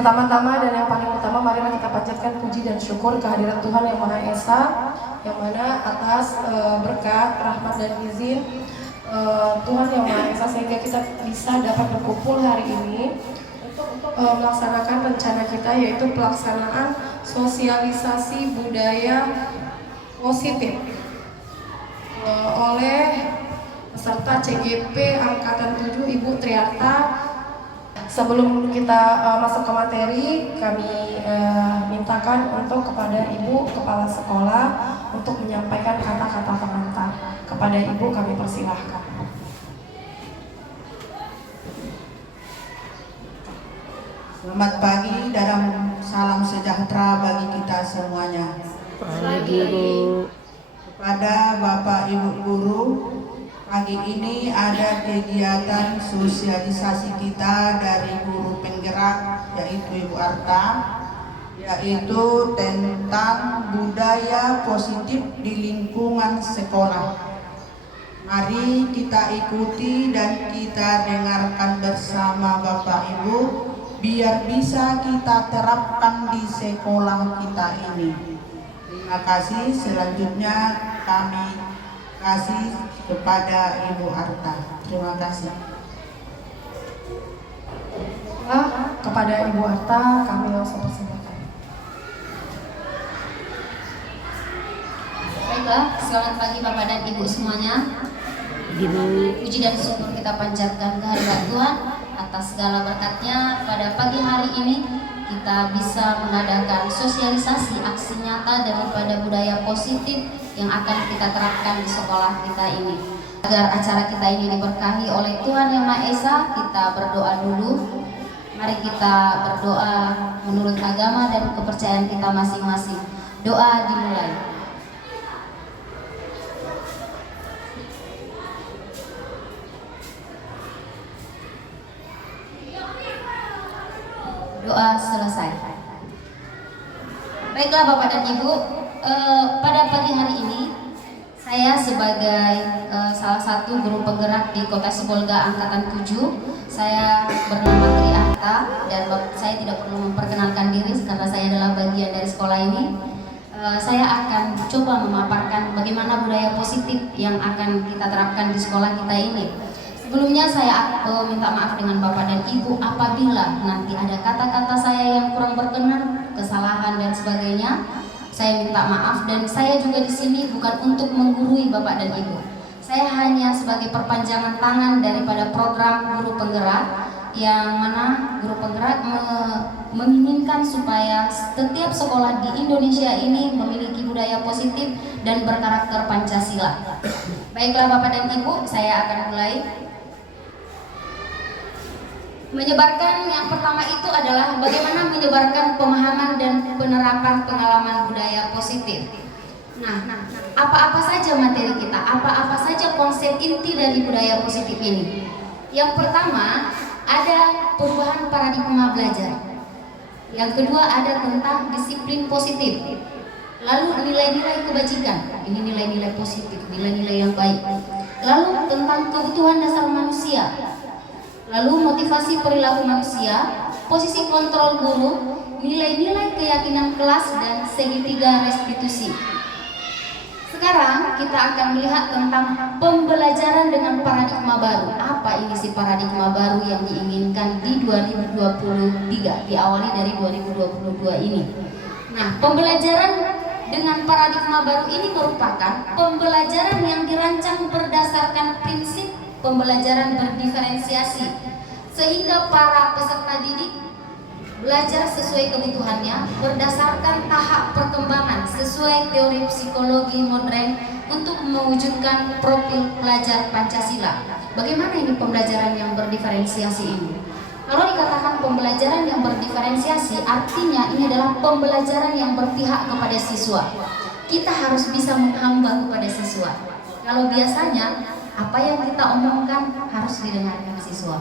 Pertama-tama dan yang paling utama, marilah kita panjatkan puji dan syukur kehadirat Tuhan Yang Maha Esa, yang mana atas berkat, rahmat dan izin Tuhan Yang Maha Esa sehingga kita bisa dapat berkumpul hari ini untuk melaksanakan rencana kita, yaitu pelaksanaan sosialisasi budaya positif oleh peserta CGP Angkatan 7 Ibu Triarta. Sebelum kita masuk ke materi, kami mintakan untuk kepada Ibu Kepala Sekolah untuk menyampaikan kata-kata pengantar. Kepada Ibu kami persilahkan. Selamat pagi dan salam sejahtera bagi kita semuanya. Pagi Bu. Kepada Bapak Ibu Guru, pagi ini ada kegiatan sosialisasi kita dari guru penggerak, yaitu Ibu Arta, yaitu tentang budaya positif di lingkungan sekolah. Mari kita ikuti dan kita dengarkan bersama Bapak Ibu, biar bisa kita terapkan di sekolah kita ini. Terima kasih. Selanjutnya kami kasih kepada Ibu Arta. Terima kasih. Kepada Ibu Arta kami langsung persilakan. Baiklah, selamat pagi Bapak dan Ibu semuanya. Puji dan syukur kita panjatkan kehadirat Tuhan atas segala berkatnya. Pada pagi hari ini kita bisa mengadakan sosialisasi aksi nyata daripada budaya positif yang akan kita terapkan di sekolah kita ini. Agar acara kita ini diberkahi oleh Tuhan Yang Maha Esa, kita berdoa dulu. Mari kita berdoa menurut agama dan kepercayaan kita masing-masing. Doa dimulai. Doa selesai. Baiklah Bapak dan Ibu, pada pagi hari ini saya sebagai salah satu guru penggerak di Kota Sibolga Angkatan 7, saya bernama Triarta dan saya tidak perlu memperkenalkan diri karena saya adalah bagian dari sekolah ini. Saya akan coba memaparkan bagaimana budaya positif yang akan kita terapkan di sekolah kita ini. Sebelumnya saya minta maaf dengan Bapak dan Ibu apabila nanti ada kata-kata saya yang kurang berkenan, kesalahan dan sebagainya. Saya minta maaf, dan saya juga di sini bukan untuk menggurui Bapak dan Ibu. Saya hanya sebagai perpanjangan tangan daripada program guru penggerak, yang mana guru penggerak menginginkan supaya setiap sekolah di Indonesia ini memiliki budaya positif dan berkarakter Pancasila. Baiklah Bapak dan Ibu, saya akan mulai. Menyebarkan yang pertama itu adalah bagaimana menyebarkan pemahaman dan penerapan pengalaman budaya positif. Nah, apa-apa saja materi kita, apa-apa saja konsep inti dari budaya positif ini. Yang pertama, ada perubahan paradigma belajar. Yang kedua, ada tentang disiplin positif. Lalu nilai-nilai kebajikan, ini nilai-nilai positif, nilai-nilai yang baik. Lalu tentang kebutuhan dasar manusia. Lalu motivasi perilaku manusia, posisi kontrol guru, nilai-nilai keyakinan kelas, dan segitiga restitusi. Sekarang kita akan melihat tentang pembelajaran dengan paradigma baru. Apa ini si paradigma baru yang diinginkan di 2023, diawali dari 2022 ini. Nah, pembelajaran dengan paradigma baru ini merupakan pembelajaran yang dirancang berdasarkan prinsip pembelajaran berdiferensiasi, sehingga para peserta didik belajar sesuai kebutuhannya berdasarkan tahap perkembangan sesuai teori psikologi modern untuk mewujudkan profil pelajar Pancasila. Bagaimana ini pembelajaran yang berdiferensiasi ini? Kalau dikatakan pembelajaran yang berdiferensiasi, artinya ini adalah pembelajaran yang berpihak kepada siswa. Kita harus bisa menghamba kepada siswa. Kalau biasanya apa yang kita omongkan harus didengarkan siswa.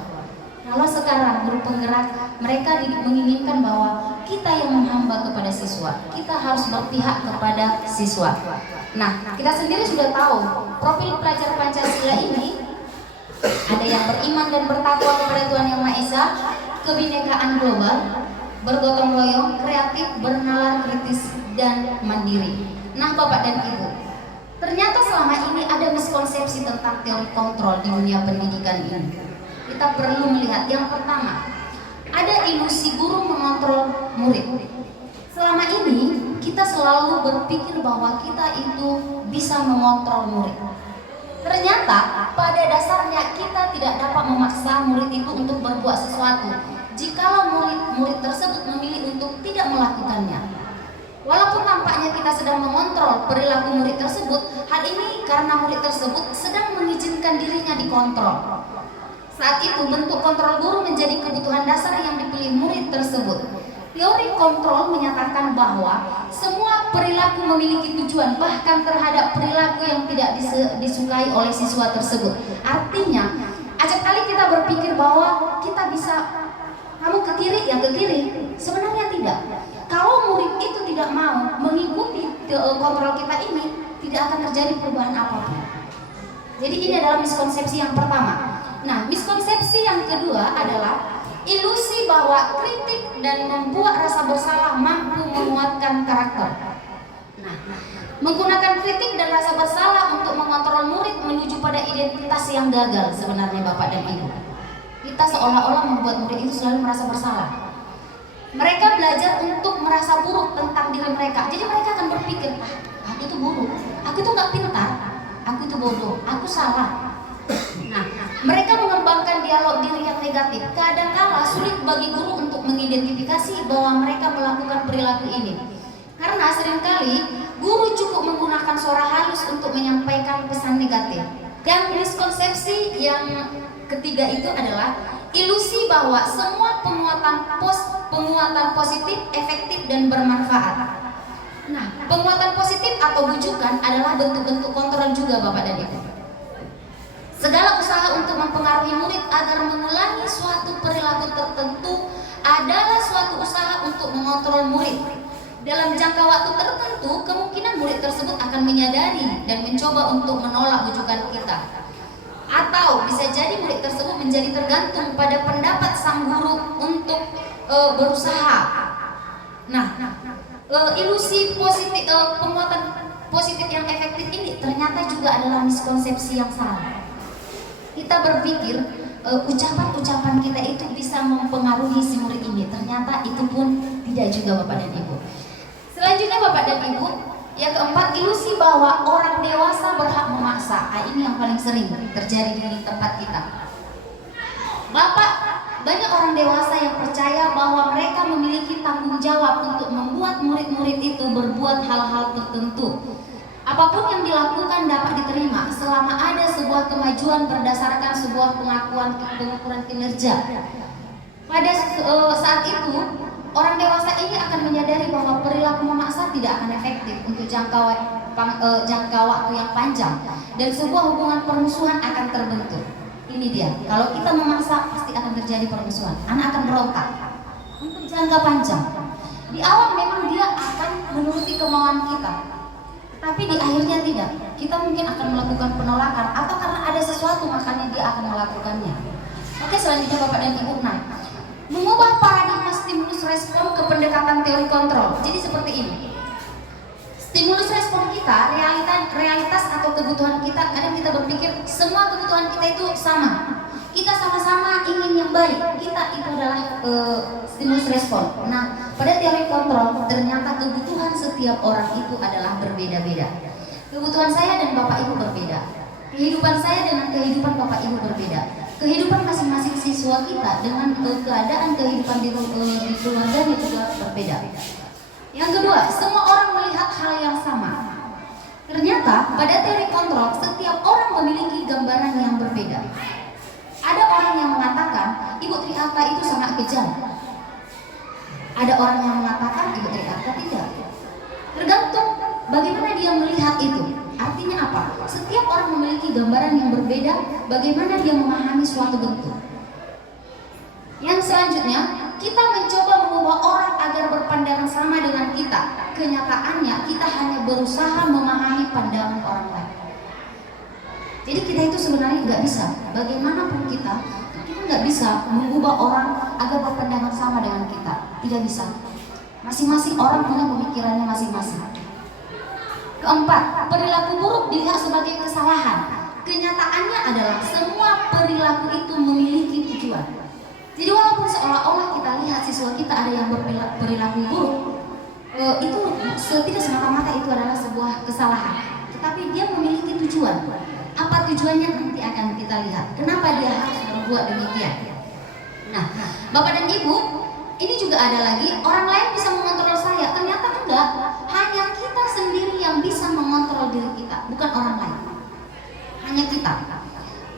Kalau sekarang guru penggerak, mereka menginginkan bahwa kita yang menghamba kepada siswa, kita harus berpihak kepada siswa. Nah, kita sendiri sudah tahu profil pelajar Pancasila ini ada yang beriman dan bertakwa kepada Tuhan Yang Maha Esa, kebinekaan global, bergotong royong, kreatif, bernalar, kritis, dan mandiri. Nah, Bapak dan Ibu, ternyata selama ini ada miskonsepsi tentang teori kontrol di dunia pendidikan ini. Kita perlu melihat yang pertama, ada ilusi guru mengontrol murid. Selama ini kita selalu berpikir bahwa kita itu bisa mengontrol murid. Ternyata pada dasarnya kita tidak dapat memaksa murid itu untuk berbuat sesuatu jikalau murid tersebut memilih untuk tidak melakukannya. Walaupun tampaknya kita sedang mengontrol perilaku murid tersebut, hal ini karena murid tersebut sedang mengizinkan dirinya dikontrol. Saat itu bentuk kontrol guru menjadi kebutuhan dasar yang dipilih murid tersebut. Teori kontrol menyatakan bahwa semua perilaku memiliki tujuan, bahkan terhadap perilaku yang tidak disukai oleh siswa tersebut. Artinya, acap kali kita berpikir bahwa kita bisa, kamu ke kiri ya ke kiri. Sebenarnya tidak. Kalau murid itu tidak mau mengikuti kontrol kita ini, tidak akan terjadi perubahan apapun. Jadi ini adalah miskonsepsi yang pertama. Nah, miskonsepsi yang kedua adalah ilusi bahwa kritik dan membuat rasa bersalah mampu menguatkan karakter. Nah, menggunakan kritik dan rasa bersalah untuk mengontrol murid menuju pada identitas yang gagal sebenarnya Bapak dan Ibu. Kita seolah-olah membuat murid itu selalu merasa bersalah. Mereka belajar untuk merasa buruk tentang diri mereka. Jadi mereka akan berpikir, aku itu buruk, aku itu nggak pintar, aku itu bodoh, aku salah. Nah, mereka mengembangkan dialog diri yang negatif. Kadang-kala sulit bagi guru untuk mengidentifikasi bahwa mereka melakukan perilaku ini. Karena seringkali guru cukup menggunakan suara halus untuk menyampaikan pesan negatif. Yang miskonsepsi yang ketiga itu adalah ilusi bahwa semua penguatan positif, efektif, dan bermanfaat. Nah, penguatan positif atau bujukan adalah bentuk-bentuk kontrol juga Bapak dan Ibu. Segala usaha untuk mempengaruhi murid agar mengulangi suatu perilaku tertentu adalah suatu usaha untuk mengontrol murid. Dalam jangka waktu tertentu, kemungkinan murid tersebut akan menyadari dan mencoba untuk menolak bujukan kita. Atau bisa jadi murid tersebut menjadi tergantung pada pendapat sang guru untuk berusaha. Nah, ilusi positif, penguatan positif yang efektif ini ternyata juga adalah miskonsepsi yang salah. Kita berpikir ucapan-ucapan kita itu bisa mempengaruhi si murid ini. Ternyata itu pun tidak juga Bapak dan Ibu. Selanjutnya Bapak dan Ibu, yang keempat, ilusi bahwa orang dewasa berhak memaksa. Ini yang paling sering terjadi di tempat kita. Bapak, banyak orang dewasa yang percaya bahwa mereka memiliki tanggung jawab untuk membuat murid-murid itu berbuat hal-hal tertentu. Apapun yang dilakukan dapat diterima selama ada sebuah kemajuan berdasarkan sebuah pengukuran kinerja. Pada saat itu, orang dewasa ini akan menyadari bahwa perilaku memaksa tidak akan efektif untuk jangka waktu yang panjang, dan sebuah hubungan permusuhan akan terbentuk. Ini dia, kalau kita memaksa pasti akan terjadi permusuhan. Anak akan berontak untuk jangka panjang. Di awal memang dia akan menuruti kemauan kita, tapi di akhirnya tidak. Kita mungkin akan melakukan penolakan, atau karena ada sesuatu makanya dia akan melakukannya. Oke, selanjutnya Bapak dan Ibu, mengubah paradigma stimulus respon ke pendekatan teori kontrol. Jadi seperti ini. Stimulus respon kita, realitas atau kebutuhan kita, kadang kita berpikir semua kebutuhan kita itu sama. Kita sama-sama ingin yang baik. Kita itu adalah stimulus respon. Nah, pada teori kontrol ternyata kebutuhan setiap orang itu adalah berbeda-beda. Kebutuhan saya dan Bapak Ibu berbeda. Kehidupan saya dengan kehidupan Bapak Ibu berbeda. Kehidupan masing-masing siswa kita dengan keadaan kehidupan di keluarganya juga berbeda. Yang kedua, semua orang melihat hal yang sama. Ternyata pada teori kontrol setiap orang memiliki gambaran yang berbeda. Ada orang yang mengatakan Ibu Triarta itu sangat kejam. Ada orang yang mengatakan Ibu Triarta tidak. Tergantung bagaimana dia melihat itu. Artinya apa? Setiap orang memiliki gambaran yang berbeda bagaimana dia memahami suatu bentuk. Yang selanjutnya, kita mencoba mengubah orang agar berpandangan sama dengan kita. Kenyataannya, kita hanya berusaha memahami pandangan orang lain. Jadi kita itu sebenarnya nggak bisa. Bagaimanapun kita nggak bisa mengubah orang agar berpandangan sama dengan kita. Tidak bisa. Masing-masing orang punya pemikirannya masing-masing. Keempat, perilaku buruk dilihat sebagai kesalahan. Kenyataannya adalah semua perilaku itu memiliki tujuan. Jadi walaupun seolah-olah kita lihat siswa kita ada yang berperilaku buruk, itu tidak semata-mata itu adalah sebuah kesalahan, tetapi dia memiliki tujuan. Apa tujuannya nanti akan kita lihat. Kenapa dia harus berbuat demikian? Nah, Bapak dan Ibu, ini juga ada lagi, orang lain bisa mengontrol saya. Ternyata enggak, hanya kita sendiri yang bisa mengontrol diri kita, bukan orang lain. Hanya kita.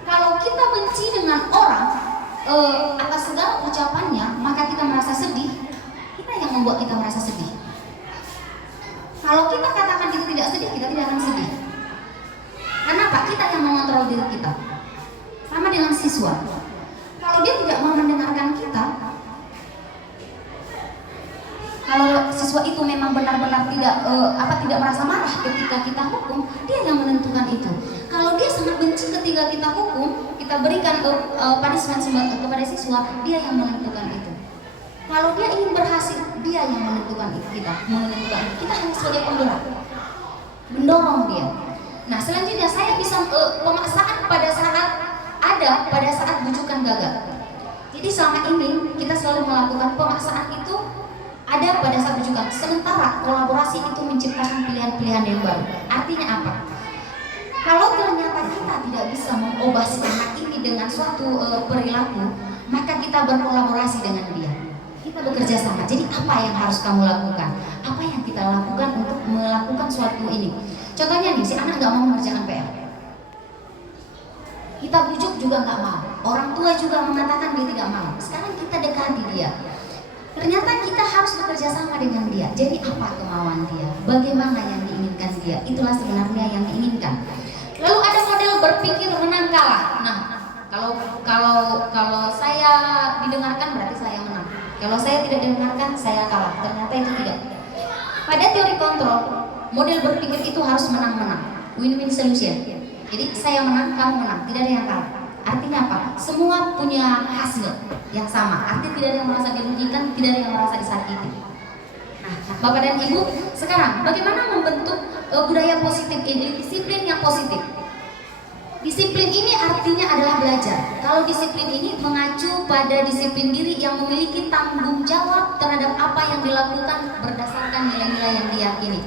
Kalau kita benci dengan orang atas segala ucapannya, maka kita merasa sedih. Kita yang membuat kita merasa sedih. Kalau kita katakan kita tidak sedih, kita tidak akan sedih. Kenapa? Kita yang mengontrol diri kita. Sama dengan siswa. Kalau dia tidak mau mendengarkan kita, kalau siswa itu memang benar-benar tidak merasa marah ketika kita hukum, dia yang menentukan itu. Kalau dia sangat benci ketika kita hukum, kita berikan punishment kepada siswa, dia yang menentukan itu. Kalau dia ingin berhasil, dia yang menentukan itu. Kita hanya sebagai penggerak, mendorong dia. Nah, selanjutnya saya bisa pemaksaan pada saat bujukan gagal. Jadi selama ini kita selalu melakukan pemaksaan itu ada pada saat bujukan. Sementara kolaborasi itu menciptakan pilihan-pilihan yang baru. Artinya apa? Kalau ternyata kita tidak bisa mengubah si anak ini dengan suatu perilaku, maka kita berkolaborasi dengan dia. Kita bekerja sama. Jadi apa yang harus kamu lakukan? Apa yang kita lakukan untuk melakukan suatu ini? Contohnya nih, si anak nggak mau mengerjakan PR. Kita bujuk juga nggak mau. Orang tua juga mengatakan dia tidak mau. Sekarang kita dekati dia. Ternyata kita harus bekerja sama dengan dia. Jadi apa kemauan dia? Bagaimana yang diinginkan dia? Itulah sebenarnya yang diinginkan. Lalu ada model berpikir menang kalah. Nah, kalau saya didengarkan berarti saya menang. Kalau saya tidak didengarkan saya kalah. Ternyata itu tidak. Pada teori kontrol, model berpikir itu harus menang-menang. Win-win solution. Jadi saya menang, kamu menang. Tidak ada yang kalah. Artinya apa? Semua punya hasil yang sama. Artinya tidak ada yang merasa dirugikan, tidak ada yang merasa disakiti. Nah, Bapak dan Ibu, sekarang bagaimana membentuk budaya positif ini, disiplin yang positif? Disiplin ini artinya adalah belajar. Kalau disiplin ini mengacu pada disiplin diri yang memiliki tanggung jawab terhadap apa yang dilakukan berdasarkan nilai-nilai yang diyakini.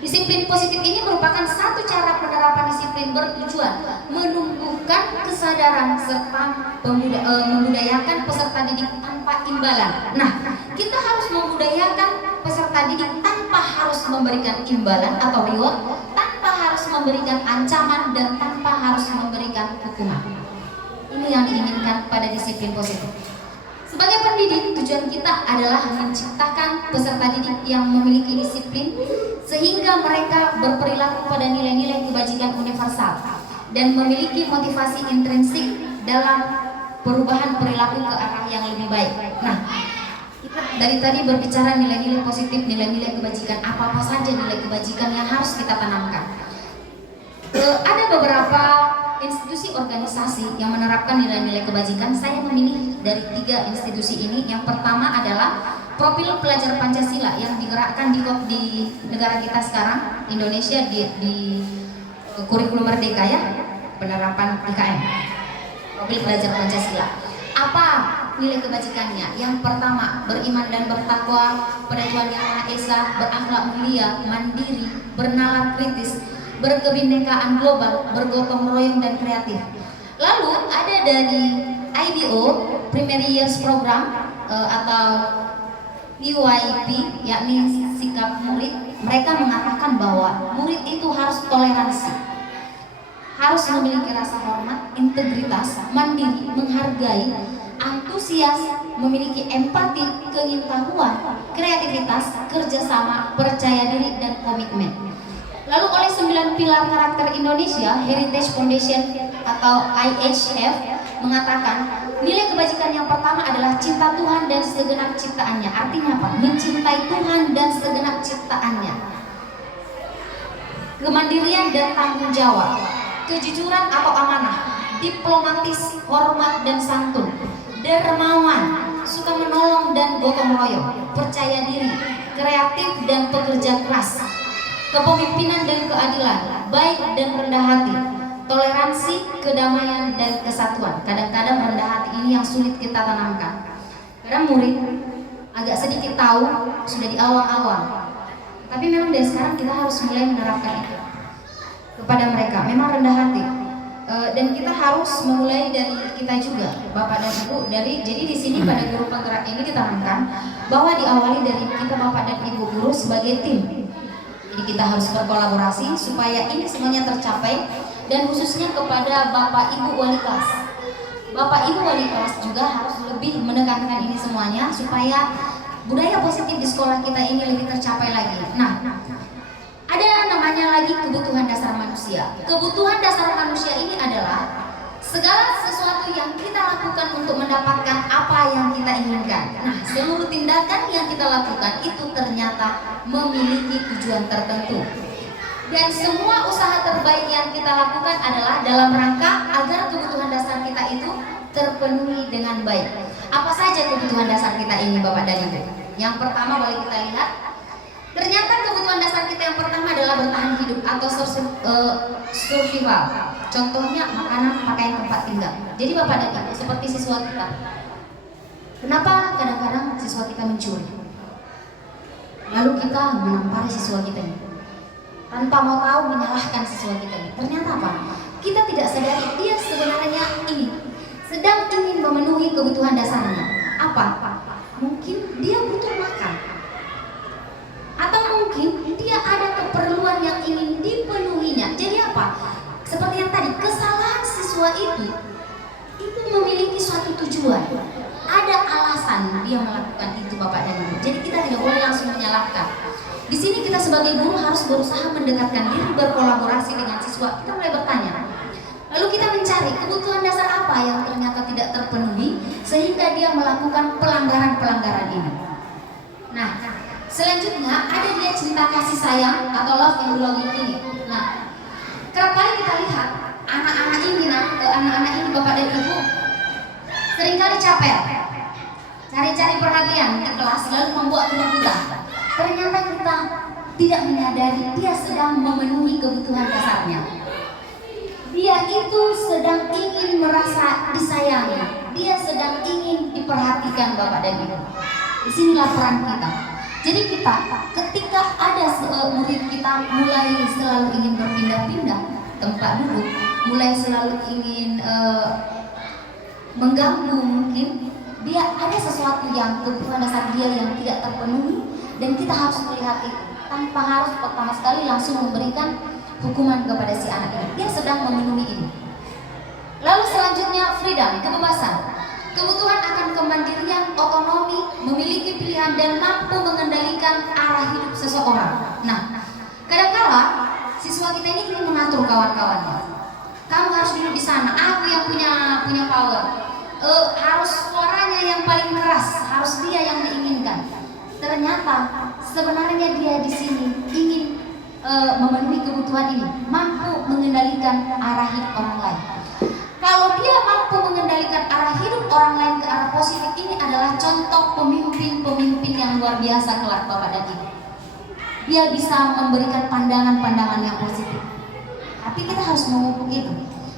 Disiplin positif ini merupakan satu cara penerapan disiplin bertujuan menumbuhkan kesadaran serta membudayakan peserta didik tanpa imbalan. Nah, kita harus membudayakan peserta didik tanpa harus memberikan imbalan atau reward, tanpa harus memberikan ancaman dan tanpa harus memberikan hukuman. Ini yang diinginkan pada disiplin positif. Sebagai pendidik, tujuan kita adalah menciptakan peserta didik yang memiliki disiplin sehingga mereka berperilaku pada nilai-nilai kebajikan universal dan memiliki motivasi intrinsik dalam perubahan perilaku ke arah yang lebih baik. Nah, kita dari tadi berbicara nilai-nilai positif, nilai-nilai kebajikan, apa-apa saja nilai kebajikan yang harus kita tanamkan. Ada beberapa institusi organisasi yang menerapkan nilai-nilai kebajikan. Saya memilih dari 3 institusi ini. Yang pertama adalah Profil Pelajar Pancasila yang digerakkan di negara kita sekarang, Indonesia, di kurikulum Merdeka ya, penerapan IKM. Profil Pelajar Pancasila. Apa nilai kebajikannya? Yang pertama, beriman dan bertakwa pada Tuhan Yang Maha Esa, berakhlak mulia, mandiri, bernalar kritis, berkebinekaan global, bergotong royong dan kreatif. Lalu ada dari IBO, Primary Years Program atau PYP, yakni sikap murid. Mereka mengatakan bahwa murid itu harus toleransi, harus memiliki rasa hormat, integritas, mandiri, menghargai, antusias, memiliki empati, keingintahuan, kreativitas, kerjasama, percaya diri, dan komitmen. Lalu oleh 9 pilar karakter Indonesia, Heritage Foundation atau IHF mengatakan nilai kebajikan yang pertama adalah cinta Tuhan dan segenap ciptaannya. Artinya apa? Mencintai Tuhan dan segenap ciptaannya. Kemandirian dan tanggung jawab, kejujuran atau amanah, diplomatis, hormat dan santun, dermawan, suka menolong dan gotong royong, percaya diri, kreatif dan pekerja keras, kepemimpinan dan keadilan, baik dan rendah hati, toleransi, kedamaian dan kesatuan. Kadang-kadang rendah hati ini yang sulit kita tanamkan. Kadang murid agak sedikit tahu sudah di awal-awal, tapi memang dari sekarang kita harus mulai menerapkan itu kepada mereka. Memang rendah hati, dan kita harus memulai dari kita juga, Bapak dan Ibu. Jadi di sini pada guru penggerak ini ditanamkan bahwa diawali dari kita Bapak dan Ibu guru sebagai tim. Jadi kita harus berkolaborasi supaya ini semuanya tercapai, dan khususnya kepada Bapak Ibu wali kelas. Bapak Ibu wali kelas juga harus lebih menekankan ini semuanya supaya budaya positif di sekolah kita ini lebih tercapai lagi. Nah, ada namanya lagi kebutuhan dasar manusia. Kebutuhan dasar manusia ini adalah segala sesuatu yang kita lakukan untuk mendapatkan apa yang kita inginkan. Nah, seluruh tindakan yang kita lakukan itu ternyata memiliki tujuan tertentu. Dan semua usaha terbaik yang kita lakukan adalah dalam rangka agar kebutuhan dasar kita itu terpenuhi dengan baik. Apa saja kebutuhan dasar kita ini, Bapak dan Ibu? Yang pertama boleh kita lihat. Ternyata kebutuhan dasar kita yang pertama adalah bertahan hidup atau survival. Contohnya makanan, pakaian, tempat tinggal. Jadi Bapak dan Ibu, seperti siswa kita, kenapa kadang-kadang siswa kita mencuri? Lalu kita menampar siswa kita ini tanpa mau tahu, menyalahkan siswa kita ini. Ternyata apa? Kita tidak sadari dia sebenarnya ini sedang ingin memenuhi kebutuhan dasarnya. Apa? Mungkin dia butuh makan, atau mungkin dia ada keperluan yang ingin dipenuhinya. Jadi apa? Seperti yang tadi, kesalahan siswa itu memiliki suatu tujuan. Ada alasan dia melakukan itu, Bapak dan Ibu. Jadi kita tidak boleh langsung menyalahkan. Di sini kita sebagai guru harus berusaha mendekatkan diri, berkolaborasi dengan siswa. Kita mulai bertanya. Lalu kita mencari kebutuhan dasar apa yang ternyata tidak terpenuhi sehingga dia melakukan pelanggaran-pelanggaran ini. Nah, selanjutnya ada dia cinta kasih sayang atau love and belonging ini. Nah, kerap kali kita lihat anak-anak ini Bapak dan Ibu seringkali capek, cari-cari perhatian di kelas lalu membuat keributan. Ternyata kita tidak menyadari dia sedang memenuhi kebutuhan dasarnya. Dia itu sedang ingin merasa disayangi, dia sedang ingin diperhatikan, Bapak dan Ibu. Disinilah peran kita. Jadi kita ketika ada murid kita mulai selalu ingin berpindah-pindah tempat duduk, mulai selalu ingin mengganggu, mungkin dia ada sesuatu yang kebutuhan dasar dia yang tidak terpenuhi, dan kita harus melihat itu tanpa harus pertama sekali langsung memberikan hukuman kepada si anak ini. Dia sedang memenuhi ini. Lalu selanjutnya freedom, kebebasan. Kebutuhan akan kemandirian, otonomi, memiliki pilihan dan mampu mengendalikan arah hidup seseorang. Nah, kadang-kala siswa kita ini ingin mengatur kawan-kawannya. Kamu harus duduk di sana, aku yang punya power. Harus suaranya yang paling keras, harus dia yang diinginkan. Ternyata sebenarnya dia di sini ingin memenuhi kebutuhan ini, mampu mengendalikan arah hidup orang lain. Kalau dia mampu mengendalikan arah hidup orang lain ke arah positif, ini adalah contoh pemimpin-pemimpin yang luar biasa kelak, Bapak dan Ibu. Dia bisa memberikan pandangan-pandangan yang positif. Tapi kita harus memupuk itu.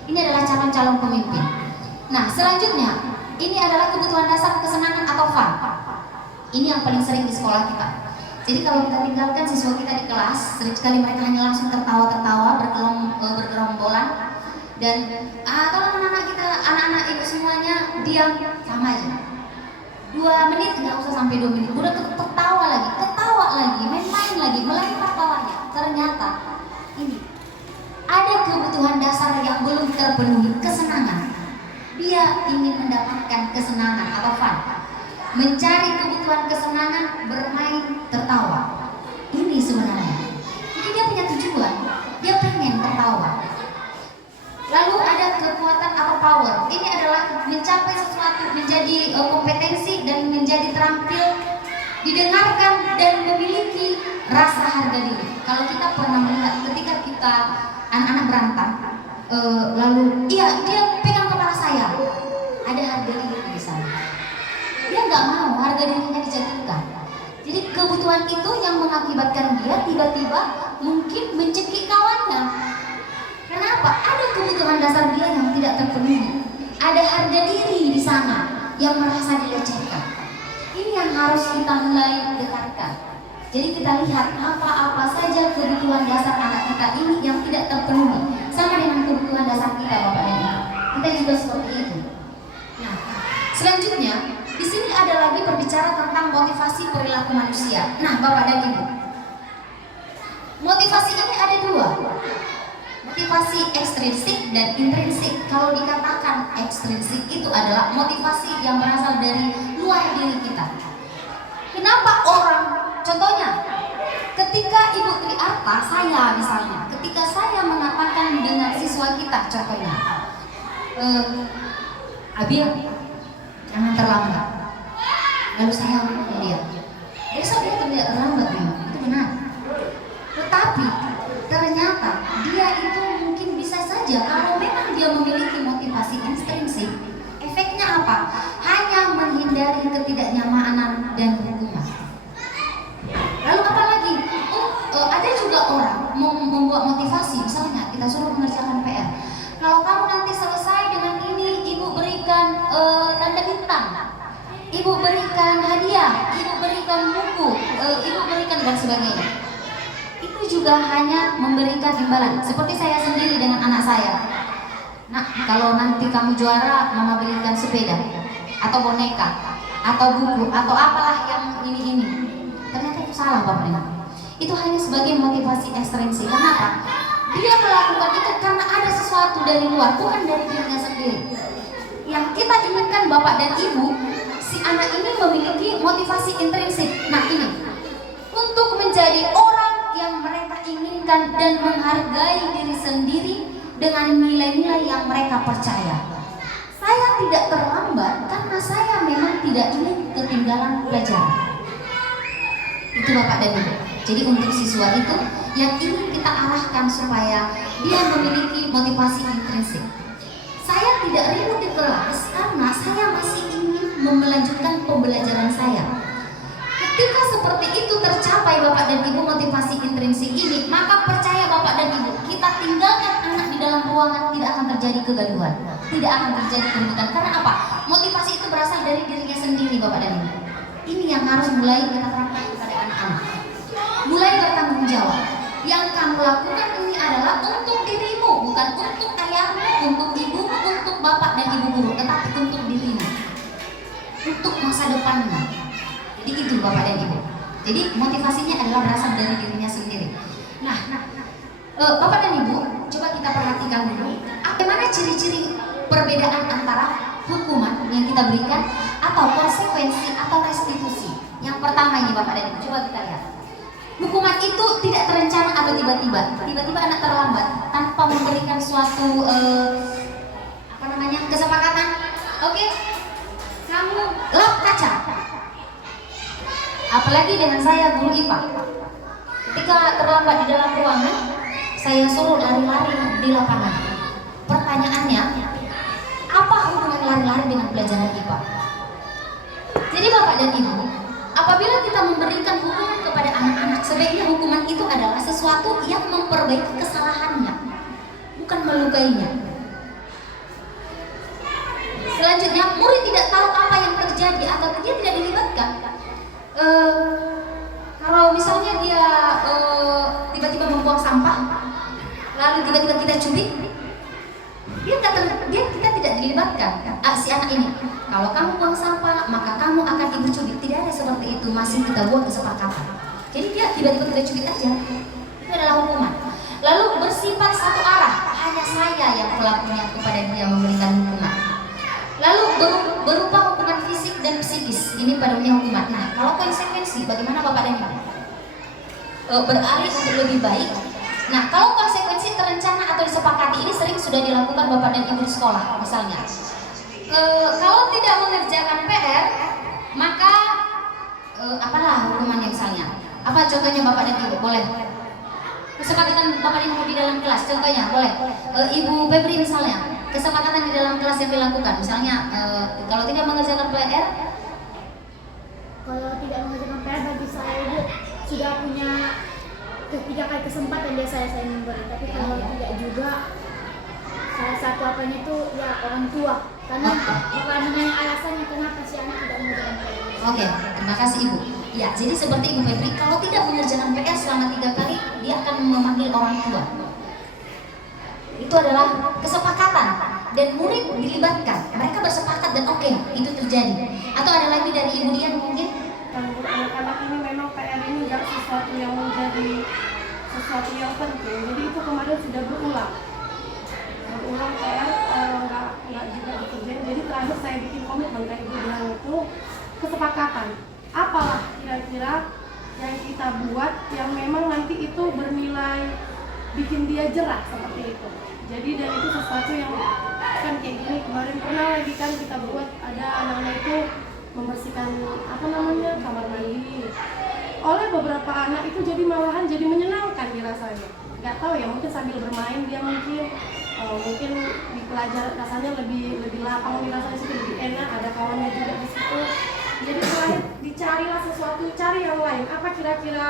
Ini adalah calon-calon pemimpin. Nah, selanjutnya ini adalah kebutuhan dasar kesenangan atau fun. Ini yang paling sering di sekolah kita. Jadi kalau kita tinggalkan siswa kita di kelas, sering sekali mereka hanya langsung tertawa-tertawa, bergerombolan. Dan kalau anak-anak itu semuanya diam sama aja. 2 menit, nggak usah sampai 2 menit, udah ketawa lagi, main-main lagi, melempar tawanya. Ternyata ini ada kebutuhan dasar yang belum terpenuhi, kesenangan. Dia ingin mendapatkan kesenangan atau fun. Mencari kebutuhan kesenangan, bermain, tertawa. Ini sebenarnya. Jadi dia punya tujuan, dia pengen tertawa. Lalu ada kekuatan atau power. Ini adalah mencapai sesuatu, menjadi kompetensi dan menjadi terampil, didengarkan dan memiliki rasa harga diri. Kalau kita pernah melihat ketika kita anak-anak berantem, lalu dia pegang kepala saya, ada harga diri di sana. Dia nggak mau harga dirinya dijatuhkan. Jadi kebutuhan itu yang mengakibatkan dia tiba-tiba mungkin mencekik kawannya. Kenapa? Ada kebutuhan dasar dia yang tidak terpenuhi. Ada harga diri di sana yang merasa dilecehkan. Ini yang harus kita mulai dekatkan. Jadi kita lihat apa-apa saja kebutuhan dasar anak kita ini yang tidak terpenuhi. Sama dengan kebutuhan dasar kita, Bapak dan Ibu. Kita juga seperti itu. Nah, selanjutnya di sini ada lagi berbicara tentang motivasi perilaku manusia. Nah, Bapak dan Ibu, motivasi ini ada dua. Motivasi ekstrinsik dan intrinsik. Kalau dikatakan ekstrinsik itu adalah motivasi yang berasal dari luar diri kita. Kenapa orang, contohnya, ketika Ibu Tri Arta, saya misalnya, ketika saya mengatakan dengan siswa kita, contohnya, Abil, jangan terlambat. Lalu saya ngomong dia, besok dia tidak terlambat memang, itu benar. Tetapi ternyata dia itu mungkin bisa saja kalau memang dia memiliki motivasi intrinsik, efeknya apa? Hanya menghindari ketidaknyamanan dan hukuman. Lalu apa lagi? Ada juga orang membuat motivasi, misalnya kita suruh mengerjakan PR. Kalau kamu nanti selesai dengan ini, ibu berikan tanda bintang, ibu berikan hadiah, ibu berikan buku, ibu berikan dan sebagainya. Itu juga hanya memberikan imbalan. Seperti saya sendiri dengan anak saya. Nah, kalau nanti kamu juara, mama belikan sepeda, atau boneka, atau buku, atau apalah yang ini. Ternyata itu salah, Bapak Ibu. Itu hanya sebagai motivasi ekstrinsik. Kenapa? Dia melakukan itu karena ada sesuatu dari luar, bukan dari dirinya sendiri. Yang kita inginkan Bapak dan Ibu, si anak ini memiliki motivasi intrinsik. Nah, ini untuk menjadi orang yang mereka inginkan dan menghargai diri sendiri dengan nilai-nilai yang mereka percaya. Saya tidak terlambat karena saya memang tidak ingin ketinggalan pelajaran. Itu Bapak dan Ibu. Jadi untuk siswa itu yang ingin kita arahkan supaya dia memiliki motivasi intrinsik. Saya tidak ribut di kelas karena saya masih ingin melanjutkan pembelajaran saya. Ketika seperti itu tercapai Bapak dan Ibu motivasi intrinsik ini, maka percaya Bapak dan Ibu, kita tinggalkan anak di dalam ruangan tidak akan terjadi kegaduhan, tidak akan terjadi keributan. Karena apa? Motivasi itu berasal dari dirinya sendiri Bapak dan Ibu. Ini yang harus mulai kita terapkan kepada anak-anak. Mulai bertanggung jawab. Yang kamu lakukan ini adalah untuk dirimu, bukan untuk ayahmu, untuk ibumu, untuk bapak dan ibu guru, tetapi untuk dirimu, untuk masa depanmu. Jadi itu Bapak dan Ibu. Jadi motivasinya adalah berasal dari dirinya sendiri. Nah, Bapak dan Ibu, coba kita perhatikan dulu bagaimana ciri-ciri perbedaan antara hukuman yang kita berikan atau konsekuensi atau restitusi. Yang pertama ini Bapak dan Ibu, coba kita lihat. Hukuman itu tidak terencana atau tiba-tiba. Tiba-tiba anak terlambat tanpa memberikan suatu kesepakatan. Oke, kamu lap kaca. Apalagi dengan saya guru IPA. Ketika terlambat di dalam ruangan, saya suruh lari-lari di lapangan. Pertanyaannya, apa hubungan lari-lari dengan pelajaran IPA? Jadi Bapak dan Ibu, apabila kita memberikan hukuman kepada anak-anak, sebaiknya hukuman itu adalah sesuatu yang memperbaiki kesalahannya, bukan melukainya. Selanjutnya, murid tidak tahu apa yang terjadi atau dia tidak dilibatkan. Kalau misalnya dia tiba-tiba membuang sampah, lalu tiba-tiba kita cubit, kita tidak dilibatkan. Si anak ini, kalau kamu buang sampah, maka kamu akan ibu cubit. Tidak ada seperti itu, masih kita buat kesepakatan. Jadi dia tiba-tiba kita cubit aja, itu adalah hukuman. Lalu bersifat satu arah, hanya saya yang pelakunya kepada dia memberikan hukuman. Lalu berupa hukuman fisik dan psikis, ini pada umumnya hukuman. Nah, kalau konsekuensi, bagaimana Bapak dan Ibu? Beralih untuk lebih baik. Nah, kalau konsekuensi terencana atau disepakati, ini sering sudah dilakukan Bapak dan Ibu di sekolah, misalnya. Kalau tidak mengerjakan PR, maka apalah hukumannya misalnya? Apa contohnya Bapak dan Ibu? Boleh. Kesepakatan Bapak dan Ibu di dalam kelas, contohnya boleh. Ibu Febri misalnya, kesepakatan di dalam kelas yang dilakukan, misalnya kalau tidak mengerjakan PR, kalau tidak mengerjakan PR bagi saya Ibu sudah punya 3 kali kesempatan dia saya memberi, tapi kalau tidak juga salah satu apanya itu ya orang tua, karena bukan menanya alasannya kenapa si anak tidak mengerjakan PR. Oke, terima kasih Ibu. Ya, jadi seperti Ibu Febri, kalau tidak mengerjakan PR selama 3 kali, dia akan memanggil orang tua. Itu adalah kesepakatan dan murid dilibatkan. Mereka bersepakat dan oke, itu terjadi. Atau ada lagi dari Ibu Dian mungkin? Untuk anak-anak ini memang PR ini nggak sesuatu yang menjadi sesuatu yang penting. Jadi itu kemarin sudah berulang PR nggak juga dikerjain. Jadi terakhir saya bikin komitmen kayak Ibu bilang itu kesepakatan. Apalah kira-kira yang kita buat yang memang nanti itu bernilai bikin dia jerah seperti itu. Jadi dan itu sesuatu yang kan kayak gini kemarin pernah lagi kan kita buat ada anak-anak itu membersihkan kamar mandi. Oleh beberapa anak itu jadi malahan jadi menyenangkan dirasanya. Nggak tahu ya, mungkin sambil bermain dia mungkin di pelajaran rasanya lebih lapang dirasanya situ, lebih enak, ada kawannya juga di situ. Jadi selain dicarilah sesuatu, cari yang lain. Apa kira-kira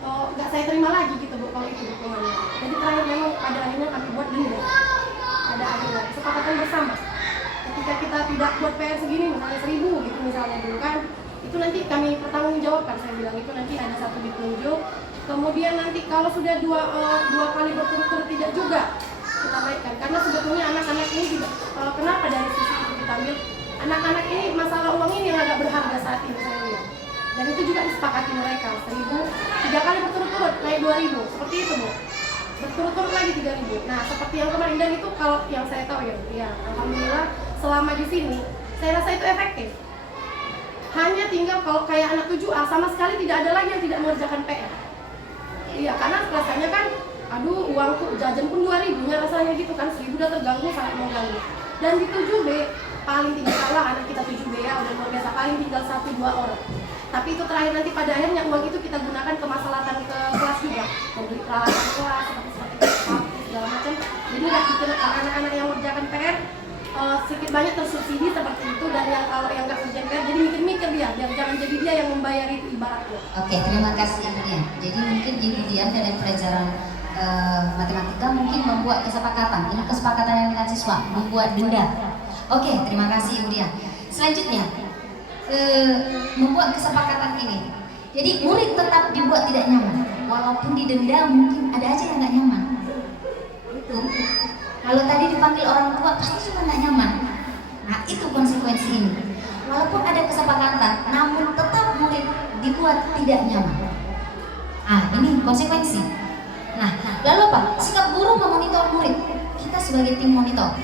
nggak saya terima lagi gitu Bu kalau itu dukungannya. Jadi terakhir memang pada akhirnya kami buat denda. Ada akhirnya kesepakatan bersama. Ketika kita tidak buat PR segini misalnya 1000 gitu misalnya dulu kan, itu nanti kami pertanggungjawabkan. Saya bilang itu nanti ada satu ditunjuk. Kemudian nanti kalau sudah dua kali berturut-turut tidak juga kita naikkan, karena sebetulnya anak-anak ini tidak kenapa dari sisi itu kita ambil anak-anak ini masalah uang ini yang agak berharga saat ini saya lihat. Dan itu juga disepakati mereka 1000, 3 kali berturut-turut naik 2000 seperti itu Bu, berturut-turut lagi 3000. Nah seperti yang kemarin, dan itu kalau yang saya tahu ya alhamdulillah selama di sini saya rasa itu efektif. Hanya tinggal kalau kayak anak 7A sama sekali tidak ada lagi yang tidak mengerjakan PR. Iya, karena rasanya kan aduh uangku jajan pun 2000 nya rasanya gitu kan, 1000 udah terganggu, sangat mengganggu. Dan di 7B paling tidak salah anak kita 7B ya udah luar biasa, paling tinggal 1-2 orang. Tapi itu terakhir nanti pada akhirnya uang itu kita gunakan kemaslahatan ke kelas juga, membeli peralatan kelas seperti segala macam. Jadi nggak bikin anak-anak yang mengerjakan PR sedikit banyak tersubsidi seperti itu, dan yang kalau yang nggak kerja PR jadi mikir-mikir dia, biar jangan jadi dia yang membayar itu ibaratnya. Oke, terima kasih Ibu Dian. Jadi mungkin Ibu Dian dari pelajaran matematika mungkin membuat kesepakatan. Ini kesepakatan yang dengan siswa, membuat denda. Oke, terima kasih Ibu Dian. Selanjutnya membuat kesepakatan ini. Jadi murid tetap dibuat tidak nyaman, walaupun didenda mungkin ada aja yang nggak nyaman. Betul. Kalau tadi dipanggil orang tua pasti juga nggak nyaman. Nah itu konsekuensi ini. Walaupun ada kesepakatan, namun tetap murid dibuat tidak nyaman. Ah ini konsekuensi. Nah lalu apa? Sikap guru memonitor murid. Kita sebagai tim monitor.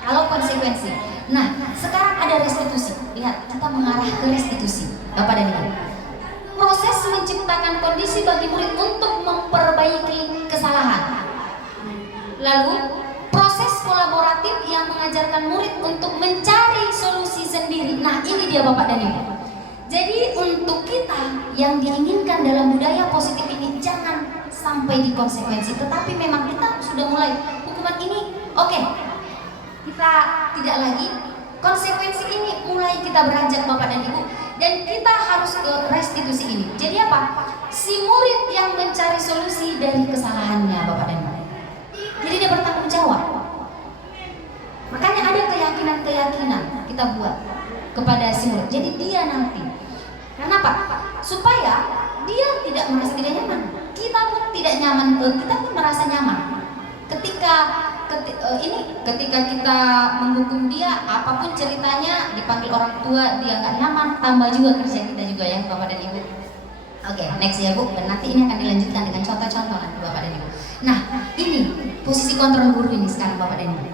Kalau konsekuensi. Nah sekarang ada restitusi. Lihat, kita mengarah ke restitusi, Bapak dan Ibu. Proses menciptakan kondisi bagi murid untuk memperbaiki kesalahan. Lalu proses kolaboratif yang mengajarkan murid untuk mencari solusi sendiri. Nah ini dia Bapak dan Ibu. Jadi untuk kita yang diinginkan dalam budaya positif ini jangan sampai di konsekuensi. Tetapi memang kita sudah mulai hukuman ini oke. Kita tidak lagi konsekuensi ini, mulai kita beranjak Bapak dan Ibu, dan kita harus ke restitusi ini. Jadi apa? Si murid yang mencari solusi dari kesalahannya Bapak dan Ibu. Jadi dia bertanggung jawab. Makanya ada keyakinan-keyakinan kita buat kepada si murid. Jadi dia nanti. Kenapa? Supaya dia tidak merasa tidak nyaman. Kita pun tidak nyaman, kita pun merasa nyaman. Ketika kita menghukum dia, apapun ceritanya, dipanggil orang tua, dia nggak nyaman, tambah juga kerja kita juga ya Bapak dan Ibu. Oke, next ya Bu, dan nanti ini akan dilanjutkan dengan contoh-contoh nanti Bapak dan Ibu. Nah, ini posisi kontrol guru ini sekarang Bapak dan Ibu.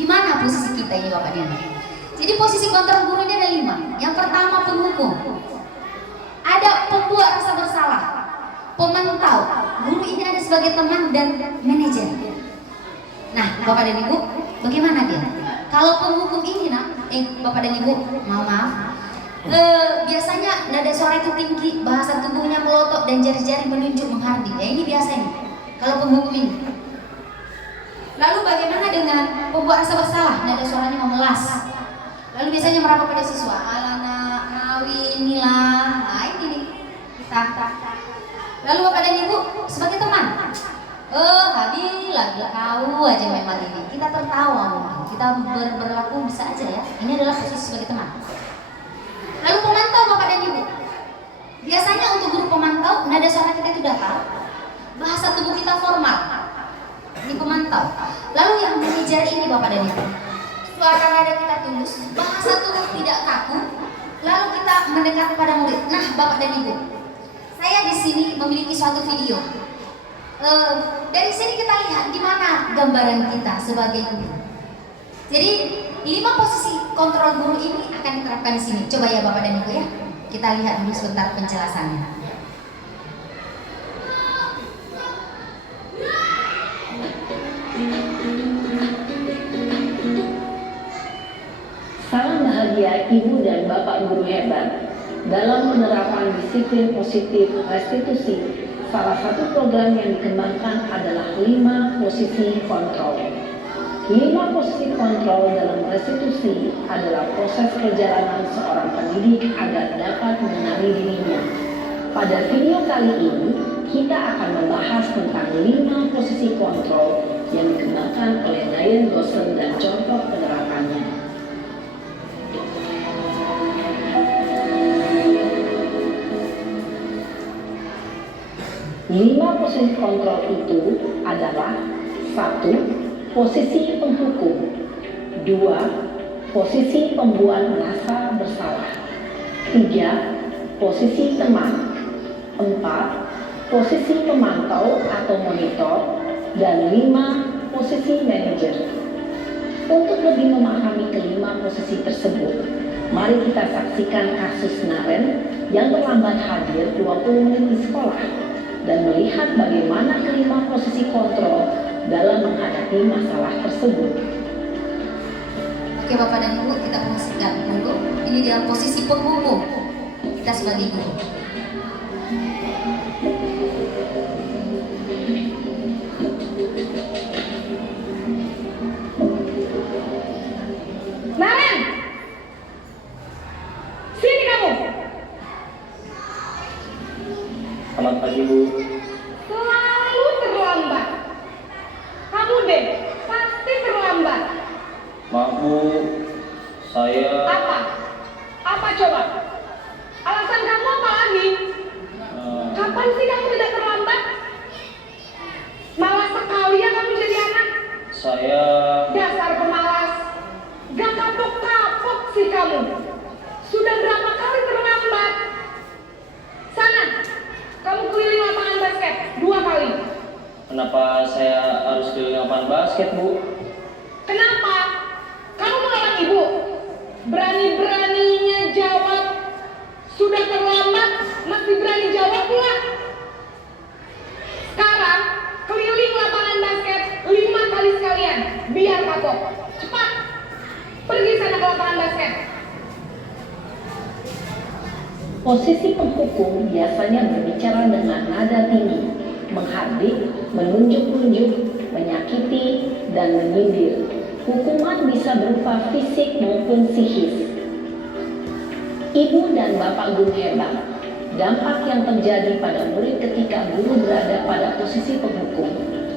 Di mana posisi kita ini Bapak dan Ibu? Jadi posisi kontrol guru ini ada 5. Yang pertama penghukum. Ada pembuat rasa bersalah, pemantau. Guru ini ada sebagai teman dan manajer. Nah, Bapak dan Ibu, bagaimana dia? Kalau penghukum ini Bapak dan Ibu, maaf, biasanya nada suara itu tinggi, bahasa tubuhnya melotot dan jari-jari menunjuk menghardik. Ya ini biasanya. Kalau penghukum ini. Lalu bagaimana dengan pembuat rasa bersalah? Nada suaranya memelas. Lalu biasanya merapat pada siswa, alana, kawinilah. Nah ini nih kita. Lalu Bapak dan Ibu sebagai teman, Habila kau aja memang ini. Kita tertawa mungkin, kita berlaku bisa aja ya. Ini adalah posisi sebagai teman. Lalu pemantau Bapak dan Ibu. Biasanya untuk guru pemantau, nada suara kita itu datar, bahasa tubuh kita formal. Ini pemantau. Lalu yang manajer ini Bapak dan Ibu, suara nada kita tulus, bahasa tubuh tidak kaku. Lalu kita mendengar kepada murid. Nah Bapak dan Ibu, saya di sini memiliki suatu video. Dari sini kita lihat di mana gambaran kita sebagai guru. Jadi 5 posisi kontrol guru ini akan diterapkan di sini. Coba ya Bapak dan Ibu ya. Kita lihat dulu sebentar penjelasannya. Salam bahagia Ibu dan Bapak guru hebat. Dalam penerapan disiplin positif restitusi, salah satu program yang dikembangkan adalah 5 posisi kontrol. 5 posisi kontrol dalam restitusi adalah proses perjalanan seorang pendidik agar dapat mengenali dirinya. Pada video kali ini, kita akan membahas tentang 5 posisi kontrol yang dikembangkan oleh Diane Gosling dan contoh penerapannya. 5 posisi kontrol itu adalah 1. Posisi penghukum, 2. Posisi pembuat merasa bersalah, 3. Posisi teman, 4. Posisi pemantau atau monitor, dan 5. Posisi manajer. Untuk lebih memahami kelima posisi tersebut, mari kita saksikan kasus Naren yang terlambat hadir 20 menit di sekolah dan melihat bagaimana kelima posisi kontrol dalam menghadapi masalah tersebut. Oke Bapak dan Ibu, kita perhatikan dulu. Ini dalam posisi penghukum kita sebagai guru. Naren, sini kamu. Selamat pagi Bu. Selalu terlambat. Kamu deh, pasti terlambat. Maaf Bu, saya Apa coba? Alasan kamu apa lagi? Kapan sih kamu tidak terlambat? Malas sekali ya kamu jadi anak. saya Dasar pemalas. Gak kapok-kapok sih kamu. Sudah berapa kali terlambat? Sana, kamu keliling lapangan basket 2 kali. kenapa saya harus keliling lapangan basket Bu? Kenapa? Kamu melawan ibu? Berani-beraninya jawab. Sudah terlambat, masih berani jawab pula. Sekarang, keliling lapangan basket 5 kali sekalian. Biar kapok. Cepat. Pergi sana ke lapangan basket. Posisi penghukum biasanya berbicara dengan nada tinggi, menghardik, menunjuk-nunjuk, menyakiti, dan menyindir. Hukuman bisa berupa fisik maupun psikis. Ibu dan Bapak guru hebat, dampak yang terjadi pada murid ketika guru berada pada posisi penghukum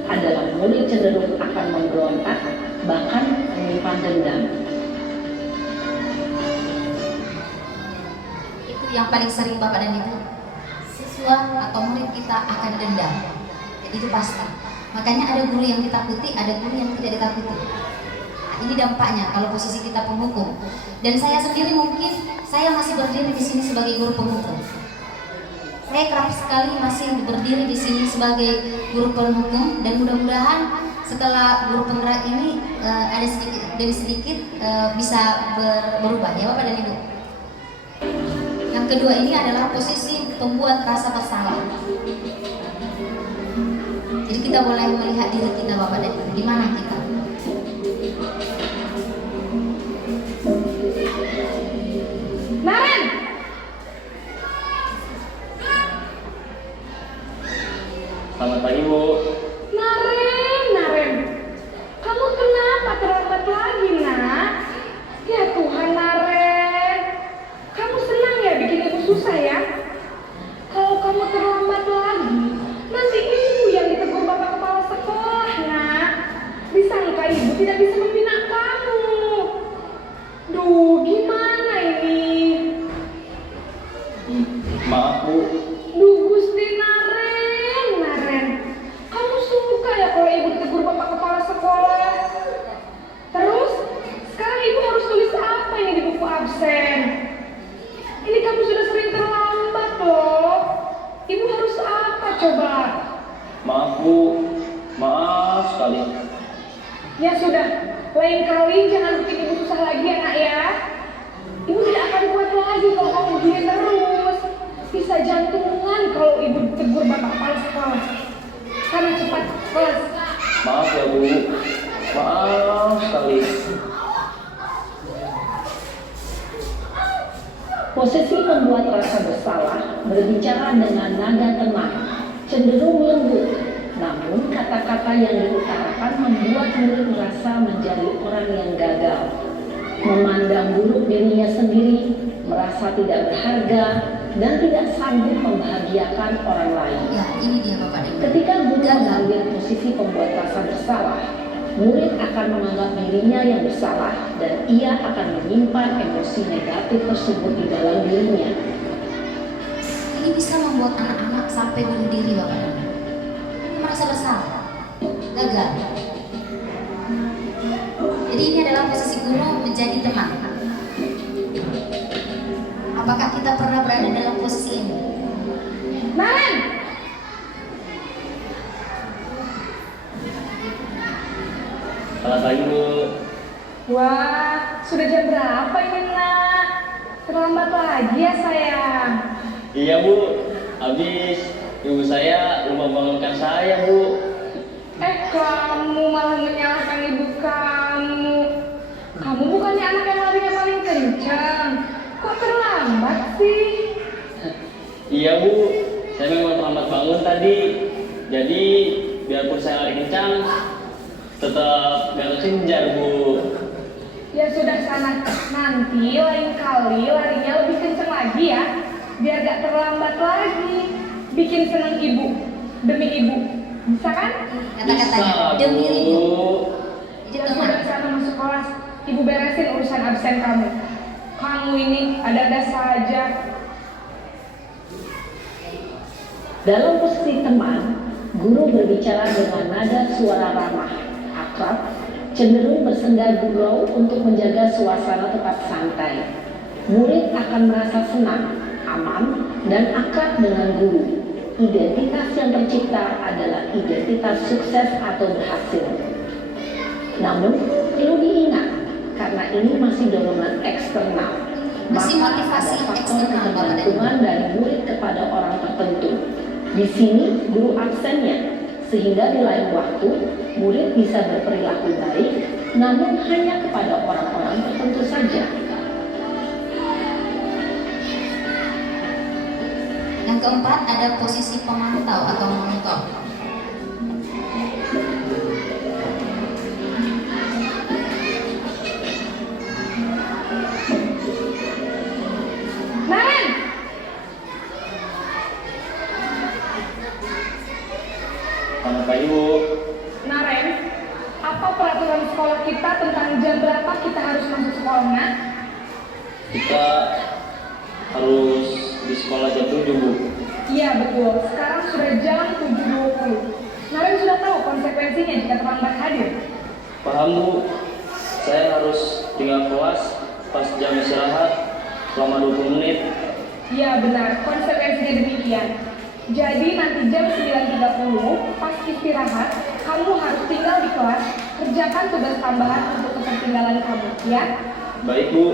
adalah murid cenderung akan memberontak, bahkan menyimpan dendam. Yang paling sering Bapak dan Ibu, siswa atau murid kita akan dendam. Jadi itu pasti. Makanya ada guru yang ditakuti, ada guru yang tidak ditakuti. Nah, ini dampaknya kalau posisi kita penghukum. Dan saya sendiri mungkin saya masih berdiri di sini sebagai guru penghukum. Saya kerap sekali masih berdiri di sini sebagai guru penghukum, dan mudah-mudahan setelah guru penggerak ini ada sedikit demi sedikit bisa berubah ya Bapak dan Ibu. Yang kedua ini adalah posisi pembuat rasa bersalah. Jadi kita boleh melihat diri kita Bapak dan Ibu, di mana kita. Naren! Selamat pagi Bu. Naren. Kamu kenapa terlambat lagi, nak? Ya Tuhan, Naren. Kamu senang ya coba? Maaf Bu, maaf sekali. Ya sudah, lain kali jangan bikin ibu susah lagi ya nak ya. Ibu tidak akan kuat lagi kalau kamu begini terus. Bisa jantungan kalau ibu tegur bapak kepala sekolah. Karena cepat kelas. Maaf ya Bu, maaf sekali. Posisi membuat rasa bersalah berbicara dengan nada tenang, cenderung lembut. Namun kata-kata yang diutarakan membuat murid merasa menjadi orang yang gagal, memandang buruk dirinya sendiri, merasa tidak berharga, dan tidak sanggup membahagiakan orang lain. Ya, ini dia Bapak dan Ibu. Ketika guru mengambil posisi pembuat rasa bersalah, murid akan menganggap dirinya yang bersalah dan ia akan menyimpan emosi negatif tersebut di dalam dirinya. Ini bisa membuat anak-anak sampai bunuh diri Bapak dan Ibu. Merasa bersalah, gagal. Jadi ini adalah posisi guru menjadi teman. Apakah kita pernah berada dalam posisi ini? Naren! Selamat pagi Bu. Wah, sudah jam berapa ini nak? Terlambat lagi ya sayang. Iya Bu, habis ibu saya lupa bangunkan saya Bu. Kamu malah menyalahkan ibu kamu. Kamu bukannya anak yang larinya paling kencang. Kok terlambat sih? Iya Bu, saya memang terlambat bangun tadi. Jadi biarpun saya lari kencang, tetap gak kekejar Bu. Ya sudah sana, nanti lain kali larinya lebih kencang lagi ya. Biar gak terlambat lagi. Bikin senang ibu, demi ibu. Bisa kan? Kata-katanya demi ibu. Jadi Ya teman. sudah sana masuk kelas. Ibu beresin urusan absen kamu. Kamu ini ada-ada saja. Dalam posisi teman, guru berbicara dengan nada suara ramah, akrab, cenderung bersenda gurau untuk menjaga suasana tetap santai. Murid akan merasa senang, aman, dan akrab dengan guru. Identitas yang tercipta adalah identitas sukses atau berhasil. Namun, perlu diingat, karena ini masih dorongan eksternal, Masih maka motivasi ada faktor eksternal, ketergantungan dari murid kepada orang tertentu. Di sini, guru absennya, sehingga di lain waktu, murid bisa berperilaku baik, namun hanya kepada orang-orang tertentu saja. Yang keempat ada posisi pemantau atau monitor. Naren! Selamat pagi Bu. Naren, apa peraturan sekolah kita tentang jam berapa kita harus masuk sekolah, nak? Kita harus di sekolah jam 7 Bu. Iya betul, sekarang sudah jam 7.20. Naren sudah tahu konsekuensinya jika terlambat hadir. Paham Bu, saya harus tinggal kelas pas jam istirahat selama 20 menit. Iya benar, konsekuensinya demikian. Jadi nanti jam 9.30 pas istirahat, kamu harus tinggal di kelas, kerjakan tugas tambahan untuk ketertinggalan kamu, ya? Baik Bu.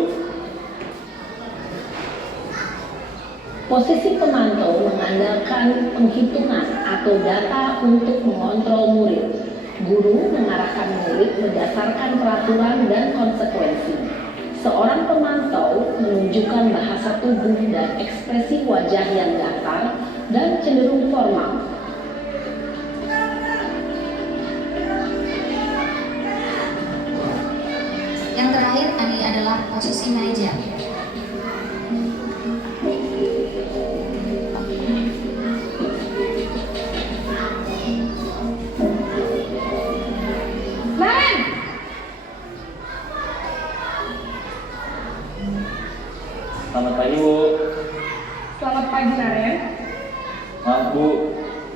Posisi pemantau mengandalkan penghitungan atau data untuk mengontrol murid. Guru mengarahkan murid berdasarkan peraturan dan konsekuensi. Seorang pemantau menunjukkan bahasa tubuh dan ekspresi wajah yang datar dan cenderung formal. Yang terakhir ini adalah posisi manajer. Naren! Selamat pagi Bu. Selamat pagi Naren. Maaf Bu,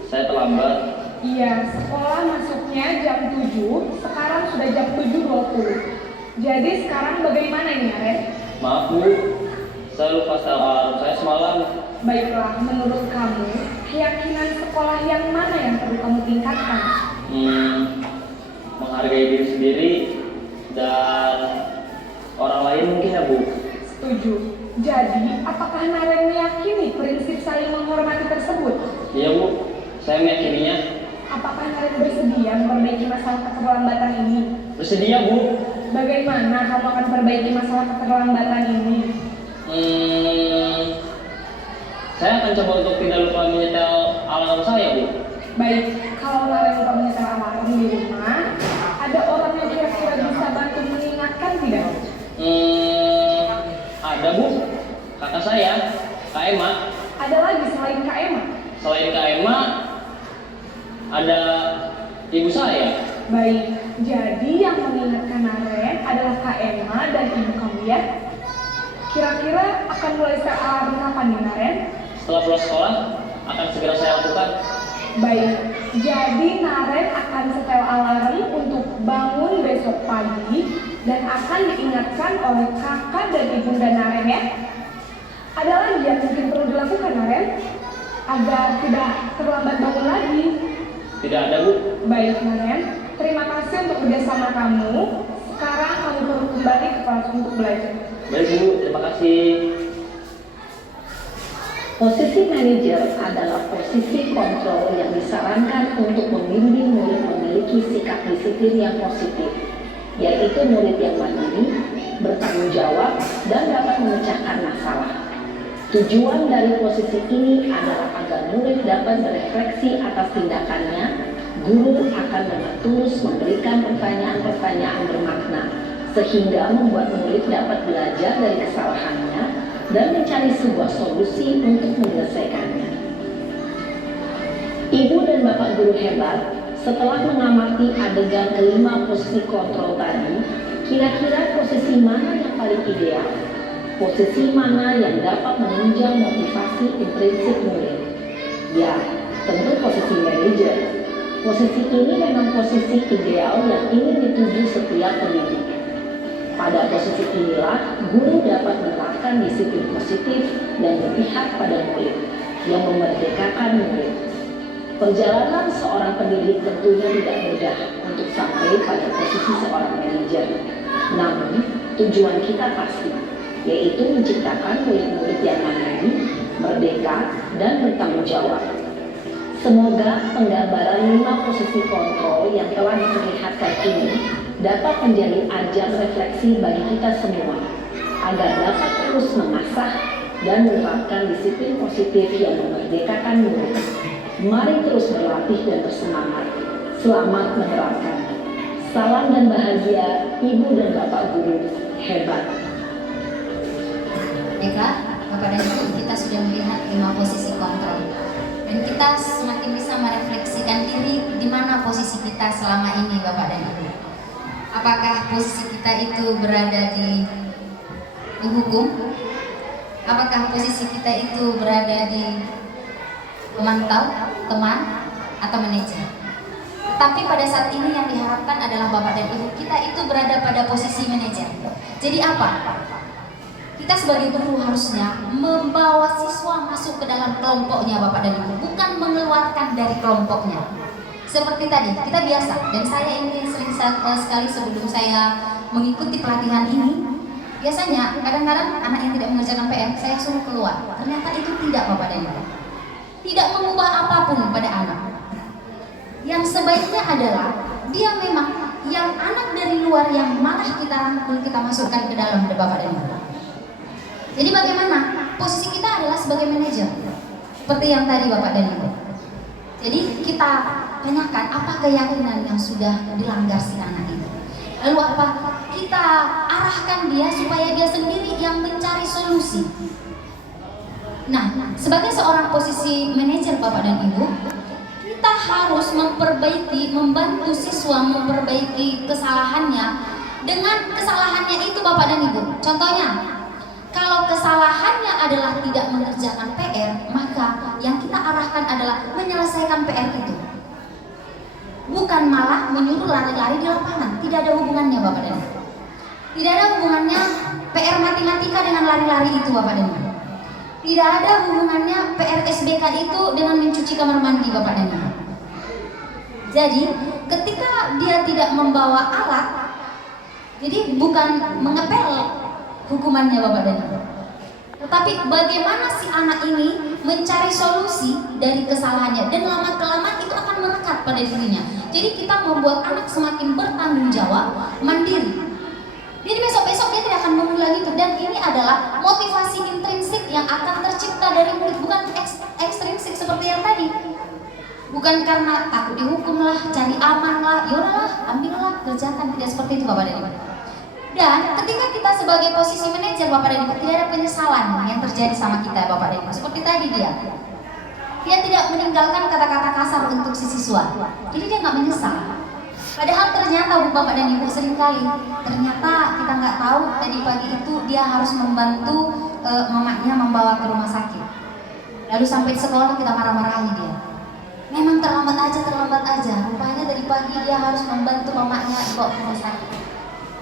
saya terlambat. Iya, sekolah masuknya jam 7, sekarang sudah jam 7.20. Jadi sekarang bagaimana ini Naren? Maaf Bu, saya lupa alarm saya semalam. Baiklah, menurut kamu, keyakinan sekolah yang mana yang perlu kamu tingkatkan? Menghargai diri sendiri dan orang lain mungkin ya Bu. Setuju. Jadi, apakah Naren meyakini prinsip saling menghormati tersebut? Iya Bu, saya meyakininya. Apakah Naren bersedia memperbaiki masalah keterlambatan ini? Bersedia Bu. Bagaimana kamu akan perbaiki masalah keterlambatan ini? Saya akan coba untuk tidak lupa menyetel alarm saya Bu. Baik, kalau Naren lupa menyetel alarm di rumah, ada orang yang kira-kira bisa bantu mengingatkan tidak? Ada Bu, kakak saya, Kak Emma. Ada lagi selain Kak Emma? Selain Kak Emma, ada ibu saya. Baik, jadi yang mengingatkan Naren adalah Kak Emma dan ibu kamu ya? Kira-kira akan mulai setel alarm kapan nih Naren? Setelah pulang sekolah, akan segera saya lakukan. Baik, jadi Naren akan setel alarm untuk bangun besok pagi dan akan diingatkan oleh kakak dan ibunda Naren ya. Ada lagi yang mungkin perlu dilakukan Naren agar tidak terlambat bangun lagi? Tidak ada Bu. Baik Naren, terima kasih untuk kerjasama kamu. Sekarang kamu perlu kembali ke kelas untuk belajar. Baik Bu, terima kasih. Posisi manajer adalah posisi kontrol yang disarankan untuk membimbing murid memiliki sikap disiplin yang positif, yaitu murid yang mandiri, bertanggung jawab, dan dapat memecahkan masalah. Tujuan dari posisi ini adalah agar murid dapat berefleksi atas tindakannya. Guru akan dengan tulus memberikan pertanyaan-pertanyaan bermakna, sehingga membuat murid dapat belajar dari kesalahannya dan mencari sebuah solusi untuk menyelesaikannya. Ibu dan Bapak guru hebat, setelah mengamati adegan kelima posisi kontrol tadi, kira-kira posisi mana yang paling ideal? Posisi mana yang dapat menunjang motivasi intrinsik murid? Ya, tentu posisi manajer. Posisi ini memang posisi ideal yang ingin dituju setiap pendidik. Pada posisi inilah, guru dapat menerapkan disiplin positif dan berpihak pada murid, yang memerdekakan murid. Perjalanan seorang pendidik tentunya tidak mudah untuk sampai pada posisi seorang manajer. Namun, tujuan kita pasti, yaitu menciptakan murid-murid yang mandiri, merdeka, dan bertanggung jawab. Semoga penggambaran 5 posisi kontrol yang telah diperlihatkan ini dapat menjadi ajang refleksi bagi kita semua, agar dapat terus mengasah dan menerapkan disiplin positif yang memerdekakan murid. Mari terus berlatih dan bersemangat. Selamat menerapkan. Salam dan bahagia Ibu dan Bapak guru hebat. Baiklah, Bapak dan Ibu, kita sudah melihat 5 posisi kontrol. Dan kita semakin bisa merefleksikan diri di mana posisi kita selama ini, Bapak dan Ibu. Apakah posisi kita itu berada di penghukum? Apakah posisi kita itu berada di pemantau, teman, atau manajer? Tapi pada saat ini yang diharapkan adalah Bapak dan Ibu kita itu berada pada posisi manajer. Jadi apa? Kita sebagai guru harusnya membawa siswa masuk ke dalam kelompoknya Bapak dan Ibu, bukan mengeluarkan dari kelompoknya. Seperti tadi, kita biasa, dan saya ini sering sekali sebelum saya mengikuti pelatihan ini, biasanya kadang-kadang anak yang tidak mengerjakan PR, saya suruh keluar. Ternyata itu tidak Bapak dan Ibu. Tidak mengubah apapun pada anak. Yang sebaiknya adalah, dia memang yang anak dari luar yang malah kita rangkul, kita masukkan ke dalam Bapak dan Ibu. Jadi bagaimana? Posisi kita adalah sebagai manajer. Seperti yang tadi Bapak dan Ibu. Jadi kita tanyakan apa keyakinan yang sudah dilanggar si anak itu. Lalu apa? Kita arahkan dia supaya dia sendiri yang mencari solusi. Nah, sebagai seorang posisi manajer Bapak dan Ibu, kita harus membantu siswa memperbaiki kesalahannya dengan kesalahannya itu Bapak dan Ibu. Contohnya, kalau kesalahannya adalah tidak mengerjakan PR, maka yang kita arahkan adalah menyelesaikan PR itu. Bukan malah menyuruh lari-lari di lapangan. Tidak ada hubungannya Bapak dan Ibu. Tidak ada hubungannya PR matematika dengan lari-lari itu Bapak dan Ibu. Tidak ada hubungannya PRSBK itu dengan mencuci kamar mandi Bapak dan Ibu. Jadi ketika dia tidak membawa alat, jadi bukan mengepel hukumannya Bapak dan Ibu, tetapi bagaimana si anak ini mencari solusi dari kesalahannya, dan lama kelamaan itu akan melekat pada dirinya. Jadi kita membuat anak semakin bertanggung jawab, mandiri. Jadi besok-besok dia tidak akan mengulangi itu, dan ini adalah motivasi intrinsik yang akan tercipta dari murid, bukan ekstrinsik seperti yang tadi. Bukan karena takut dihukum lah, cari aman lah, yaudahlah, ambillah, kerjakan, tidak seperti itu Bapak dan Ibu. Dan ketika kita sebagai posisi manajer Bapak dan Ibu, tidak ada penyesalan yang terjadi sama kita Bapak dan Ibu. Seperti tadi dia tidak meninggalkan kata-kata kasar untuk si siswa, jadi dia nggak menyesal. Padahal ternyata Bapak dan Ibu seringkali ternyata kita nggak tahu tadi pagi itu dia harus membantu mamanya membawa ke rumah sakit. Lalu sampai di sekolah kita marah-marahi dia. Memang terlambat aja. Rupanya dari pagi dia harus membantu mamanya dibawa ke rumah sakit.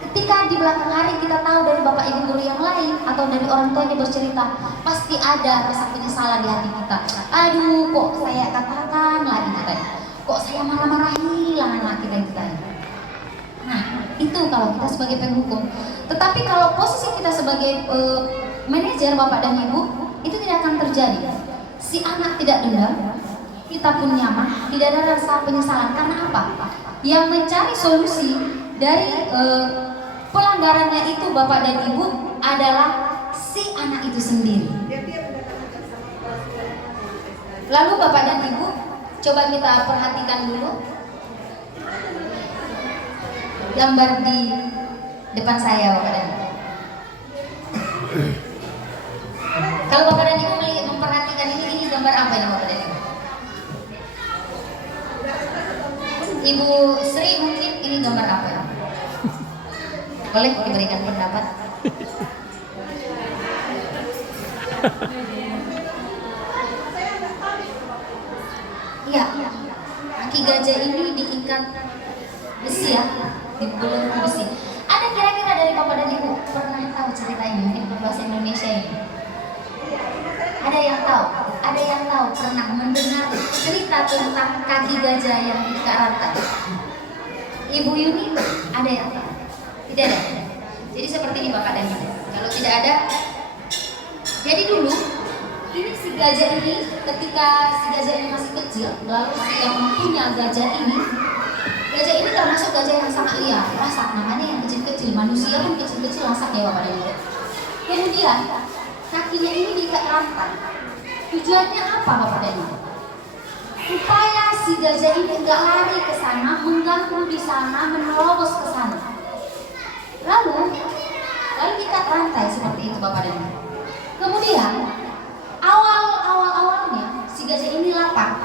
Ketika di belakang hari kita tahu dari Bapak Ibu guru yang lain atau dari orang tua yang bercerita, pasti ada rasa penyesalan di hati kita. Aduh, kok saya katakan lagi kita. Kok saya marah-marahi lah anak kita itu tadi. Nah, itu kalau kita sebagai penghukum. Tetapi kalau posisi kita sebagai manajer Bapak dan Ibu, itu tidak akan terjadi. Si anak tidak dendam, kita pun nyaman, tidak ada rasa penyesalan. Karena apa? Yang mencari solusi dari pelanggarannya itu Bapak dan Ibu adalah si anak itu sendiri. Lalu Bapak dan Ibu, coba kita perhatikan dulu gambar di depan saya Bapak dan Ibu. Kalau Bapak dan Ibu memperhatikan ini gambar apa ini Bapak dan Ibu? Ibu Sri mungkin ini gambar apa ya? Boleh diberikan pendapat? Iya, kaki gajah ini diikat besi ya, dibelenggu besi. Ada kira-kira dari Bapak dan Ibu pernah tahu cerita ini? Mungkin berbahasa Indonesia ini. Ada yang tahu pernah mendengar cerita tentang kaki gajah yang diikat rantai? Ibu Yuni, ada yang tahu? Tidak ada. Jadi seperti ini Bapak dan Ibu. Kalau tidak ada, jadi dulu ini si gajah ini, ketika si gajah ini masih kecil, lalu si yang punya gajah ini termasuk gajah yang sangat liar, lasak, namanya yang kecil-kecil, manusia pun kecil-kecil lasak ya Bapak dan Ibu. Kemudian kakinya ini diikat rantai. Tujuannya apa Bapak dan Ibu? Supaya si gajah ini enggak lari ke sana, mengganggu di sana, menerobos ke sana. Lalu diikat rantai seperti itu Bapak dan Ibu. Kemudian awalnya si gajah ini lapar.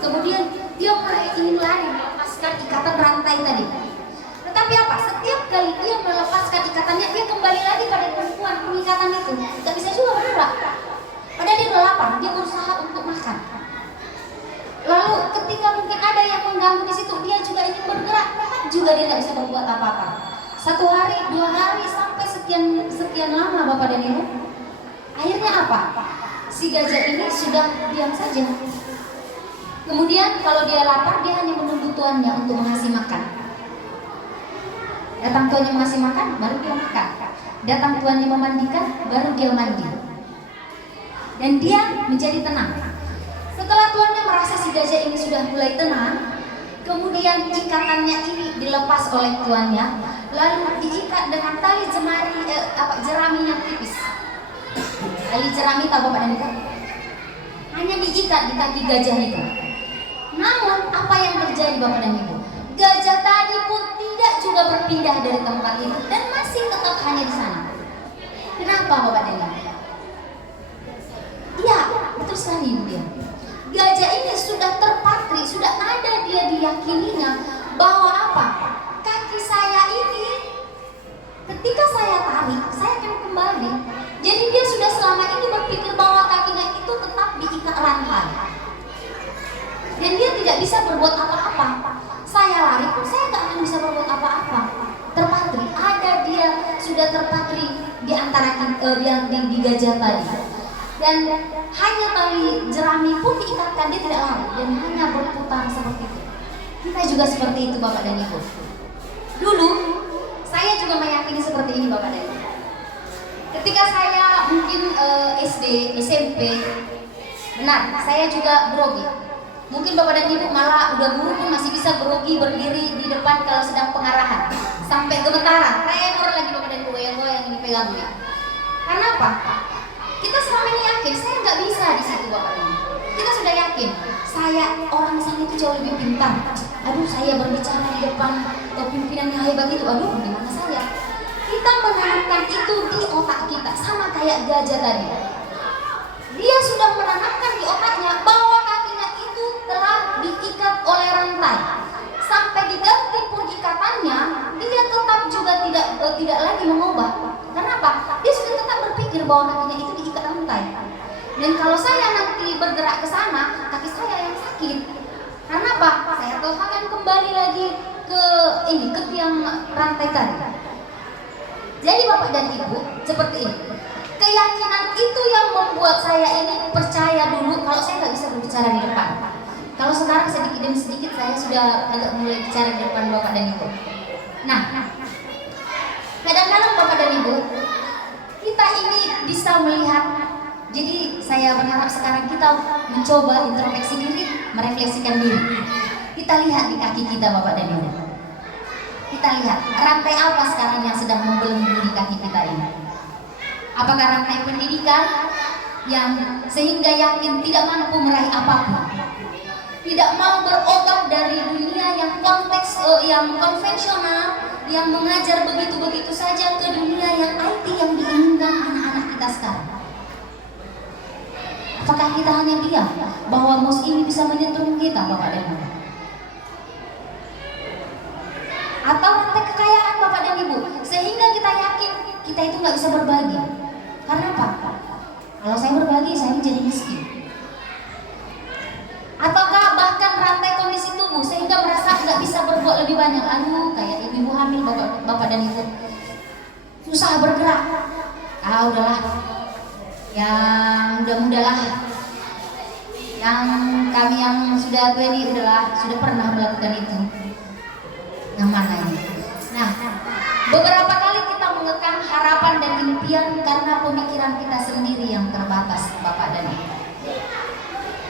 Kemudian dia mulai ingin lari melepaskan ikatan rantai tadi. Tetapi apa? Setiap kali dia melepaskan ikatannya, dia kembali lagi pada tumpuan pengikatan itu. Tidak bisa juga bergerak. Padahal dia udah lapar, dia berusaha untuk makan. Lalu ketika mungkin ada yang mengganggu di situ, dia juga ingin bergerak, juga dia tidak bisa berbuat apa-apa. 1 hari, 2 hari, sampai sekian lama Bapak dan Ibu. Akhirnya apa? Si gajah ini sudah diam saja. Kemudian kalau dia lapar, dia hanya menunggu tuannya untuk mengasih makan. Datang tuannya mengasih makan, baru dia makan. Datang tuannya memandikan, baru dia mandi. Dan dia menjadi tenang. Setelah tuannya merasa si gajah ini sudah mulai tenang, kemudian ikatannya ini dilepas oleh tuannya, lalu diikat dengan tali jerami yang tipis. Tali jerami tahu Bapak dan Ibu? Hanya diikat di kaki gajah itu. Namun apa yang terjadi Bapak dan Ibu? Gajah tadi pun tidak juga berpindah dari tempat itu dan masih tetap hanya di sana. Kenapa Bapak dan Ibu? Iya, betul sekali Ibu dia. Gajah ini sudah terpatri, sudah ada dia diyakininya bahwa apa? Kaki saya ini ketika saya tarik, saya akan kembali. Jadi dia sudah selama ini berpikir bahwa kakinya itu tetap diikat rantai. Dan dia tidak bisa berbuat apa-apa. Saya lari pun saya tak akan bisa berbuat apa-apa. Terpatri, ada dia sudah terpatri di antara yang digajah tadi. Dan hanya tali jerami pun diikatkan, dia tidak lari dan hanya berputar seperti itu. Kita juga seperti itu Bapak dan Ibu. Dulu saya juga meyakini seperti ini Bapak dan Ibu. Ketika saya mungkin SD, SMP, benar, saya juga grogi. Mungkin Bapak dan Ibu malah udah guru pun masih bisa grogi berdiri di depan kalau sedang pengarahan sampai gemetaran. Tremor lagi Bapak dan Ibu, goyang-goyang ini pegang ini. Karena apa? Kita selama ini yakin saya nggak bisa di situ Bapak dan Ibu. Kita sudah yakin saya orang di sana itu jauh lebih pintar. Aduh, saya berbicara di depan pimpinan yang hebat itu. Aduh, gimana saya? Kita menanamkan itu di otak kita sama kayak gajah tadi. Dia sudah menanamkan di otaknya bahwa kakinya itu telah diikat oleh rantai. Sampai diganti pun ikatannya, dia tetap juga tidak lagi mengubah. Kenapa? Dia sudah tetap berpikir bahwa kakinya itu diikat rantai. Dan kalau saya nanti bergerak ke sana, kaki saya yang sakit. Karena apa? Saya tahu akan kembali lagi ke tiang rantai tadi. Jadi Bapak dan Ibu, seperti ini. Keyakinan itu yang membuat saya ini percaya dulu kalau saya nggak bisa berbicara di depan. Kalau sekarang sedikit demi sedikit saya sudah agak mulai bicara di depan Bapak dan Ibu. Nah, kadang-kadang Bapak dan Ibu, kita ini bisa melihat. Jadi saya berharap sekarang kita mencoba introspeksi diri, merefleksikan diri. Kita lihat di kaki kita Bapak dan Ibu. Kita lihat rantai apa sekarang yang sedang membelenggu di kaki kita ini. Apakah rantai pendidikan yang sehingga yakin tidak mampu meraih apapun, tidak mau berobat dari dunia yang yang konvensional, yang mengajar begitu-begitu saja ke dunia yang IT yang diinginkan anak-anak kita sekarang? Apakah kita hanya diam bahwa mouse ini bisa menyetrum kita Bapak dan Ibu? Atau rantai kekayaan Bapak dan Ibu sehingga kita yakin kita itu nggak bisa berbagi? Karena apa? Kalau saya berbagi saya menjadi miskin. Ataukah bahkan rantai kondisi tubuh sehingga merasa nggak bisa berbuat lebih banyak? Aduh, kayak ibu hamil Bapak dan Ibu susah bergerak. Udahlah, yang mudah-mudahlah, yang kami yang sudah tua ini sudah pernah melakukan itu. Yang mana ini? Nah, beberapa kali kita mengekang harapan dan impian karena pemikiran kita sendiri yang terbatas, Bapak dan Ibu.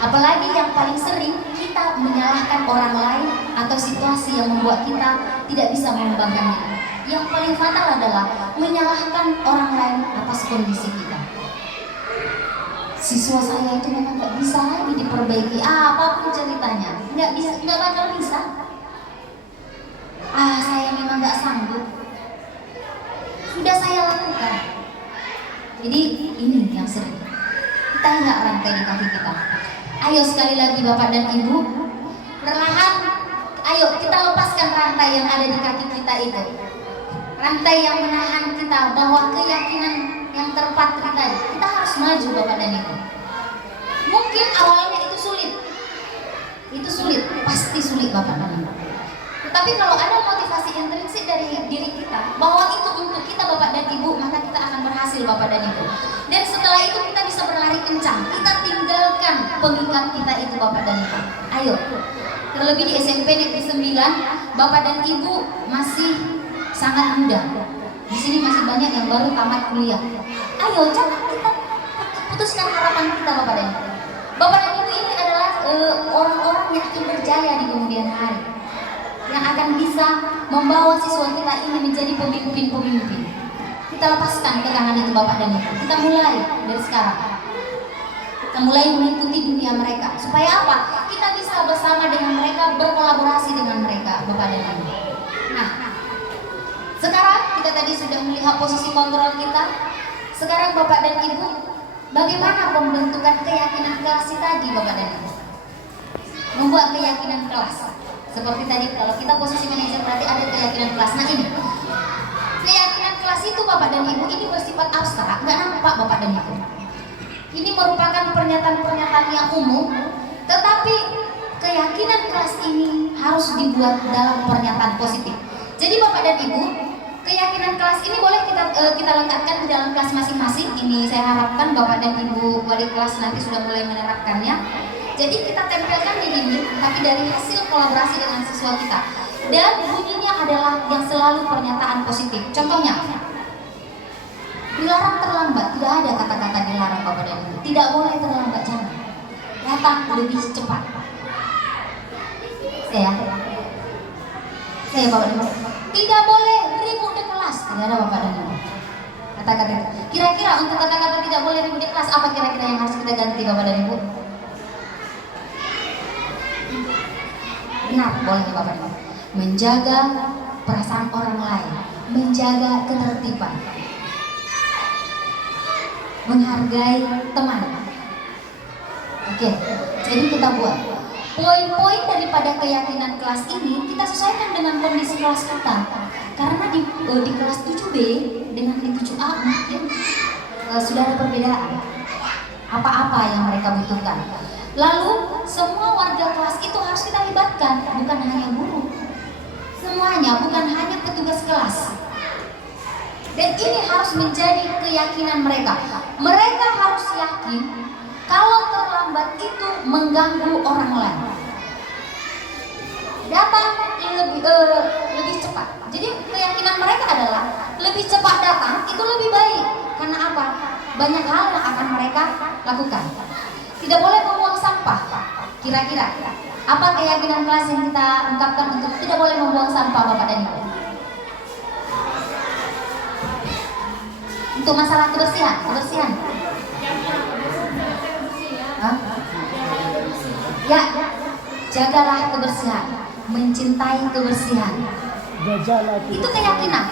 Apalagi yang paling sering kita menyalahkan orang lain atau situasi yang membuat kita tidak bisa mengembangkan diri. Yang paling fatal adalah menyalahkan orang lain atas kondisi kita. Siswa saya itu memang nggak bisa lagi diperbaiki, apapun ceritanya, nggak bakal bisa. Saya memang nggak sanggup. Sudah saya lakukan. Jadi ini yang sering. Kita lihat rantai di kaki kita. Ayo sekali lagi Bapak dan Ibu, perlahan, ayo kita lepaskan rantai yang ada di kaki kita itu. Rantai yang menahan kita bahwa keyakinan yang terpatri tadi. Kita harus maju Bapak dan Ibu. Mungkin awalnya itu sulit, pasti sulit Bapak dan Ibu. Tetapi kalau ada motivasi intrinsik dari diri kita bahwa itu untuk kita Bapak dan Ibu, maka kita akan berhasil Bapak dan Ibu. Dan setelah itu kita bisa berlari kencang. Kita tinggalkan pengikat kita itu Bapak dan Ibu. Ayo. Terlebih di SMP Negeri 9, Bapak dan Ibu masih sangat muda. Di sini masih banyak yang baru tamat kuliah. Ayo, jangan kita putuskan harapan kita Bapak dan Ibu. Bapak dan Ibu ini adalah orang-orang yang akan berjaya di kemudian hari, yang akan bisa membawa siswa kita ini menjadi pemimpin-pemimpin. Kita lepaskan kekangan itu Bapak dan Ibu. Kita mulai dari sekarang. Kita mulai mengikuti dunia mereka. Supaya apa? Kita bisa bersama dengan mereka, berkolaborasi dengan mereka Bapak dan Ibu. Nah, sekarang kita tadi sudah melihat posisi kontrol kita. Sekarang Bapak dan Ibu, bagaimana pembentukan keyakinan kelas tadi Bapak dan Ibu? Membuat keyakinan kelas. Seperti tadi kalau kita posisi manajer berarti ada keyakinan kelas. Nah ini keyakinan kelas itu Bapak dan Ibu ini bersifat abstrak, nggak nampak Bapak dan Ibu. Ini merupakan pernyataan-pernyataan yang umum, tetapi keyakinan kelas ini harus dibuat dalam pernyataan positif. Jadi Bapak dan Ibu, keyakinan kelas ini boleh kita lengkapkan di dalam kelas masing-masing. Ini saya harapkan Bapak dan Ibu wali kelas nanti sudah mulai menerapkannya. Jadi kita tempelkan di dinding, tapi dari hasil kolaborasi dengan siswa kita. Dan bunyinya adalah yang selalu pernyataan positif. Contohnya, dilarang terlambat. Tidak ada kata-kata dilarang Bapak dan Ibu. Tidak boleh terlambat, jangan. Datang lebih cepat. Saya Bapak dan Ibu. Tidak boleh ribut di kelas. Tidak ada Bapak dan Ibu. Kata-kata itu. Kira-kira untuk kata-kata tidak boleh ribut di kelas, apa kira-kira yang harus kita ganti Bapak dan Ibu? Benar, boleh Bapak dan Ibu. Menjaga perasaan orang lain, menjaga ketertiban, menghargai teman. Oke, jadi kita buat poin-poin daripada keyakinan kelas ini kita sesuaikan dengan kondisi kelas kita. Karena di kelas 7B dengan di 7A mungkin sudah ada perbedaan apa-apa yang mereka butuhkan. Lalu semua warga kelas itu harus kita libatkan, bukan hanya guru. Semuanya, bukan hanya petugas kelas. Dan ini harus menjadi keyakinan mereka. Mereka harus yakin kalau terlambat itu mengganggu orang lain. Datang lebih cepat. Jadi keyakinan mereka adalah lebih cepat datang itu lebih baik. Karena apa? Banyak hal yang akan mereka lakukan. Tidak boleh membuang sampah. Kira-kira apa keyakinan kelas yang kita ungkapkan untuk tidak boleh membuang sampah Bapak dan Ibu? Untuk masalah kebersihan. Hah? Ya, jagalah kebersihan, mencintai kebersihan. Itu keyakinan.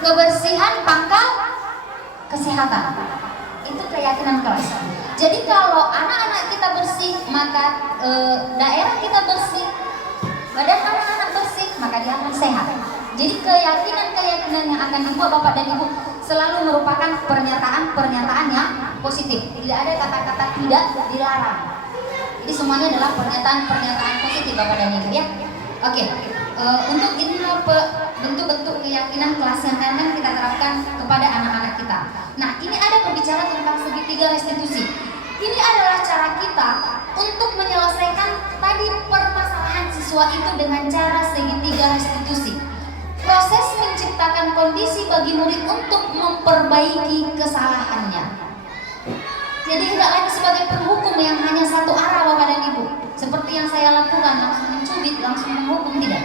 Kebersihan pangkal kesehatan. Itu keyakinan kelas. Jadi kalau anak-anak kita bersih, maka daerah kita bersih, badan anak-anak bersih, maka dia akan sehat. Jadi keyakinan-keyakinan yang akan dibuat Bapak dan Ibu selalu merupakan pernyataan-pernyataan yang positif. Tidak ada kata-kata tidak dilarang. Jadi semuanya adalah pernyataan-pernyataan positif Bapak dan Ibu ya. Oke, untuk ini bentuk-bentuk keyakinan kelas yang akan kita terapkan kepada anak-anak kita. Nah, ini ada berbicara tentang segitiga restitusi. Ini adalah cara kita untuk menyelesaikan tadi permasalahan siswa itu dengan cara segitiga restitusi. Proses menciptakan kondisi bagi murid untuk memperbaiki kesalahannya. Jadi tidak lagi sebagai penghukum yang hanya satu arah Bapak dan Ibu. Seperti yang saya lakukan, langsung mencubit, langsung menghukum, tidak.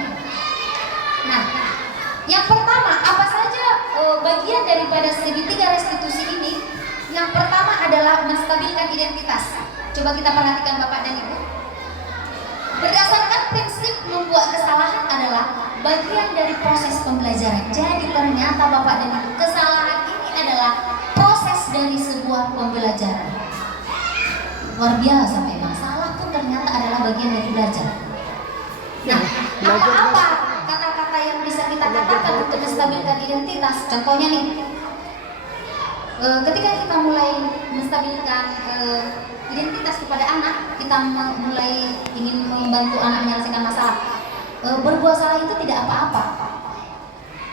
Nah, yang pertama, apa saja bagian daripada segitiga restitusi ini? Yang pertama adalah menstabilkan identitas. Coba kita perhatikan Bapak dan Ibu. Berdasarkan prinsip membuat kesalahan adalah bagian dari proses pembelajaran. Jadi ternyata Bapak dan Ibu, kesalahan ini adalah proses dari sebuah pembelajaran. Luar biasa memang, salah pun ternyata adalah bagian dari belajar. Nah, apa-apa kata-kata yang bisa kita katakan untuk menstabilkan identitas? Contohnya nih, ketika kita mulai menstabilkan identitas kepada anak, kita mulai ingin membantu anak menyelesaikan masalah. Berbuat salah itu tidak apa-apa.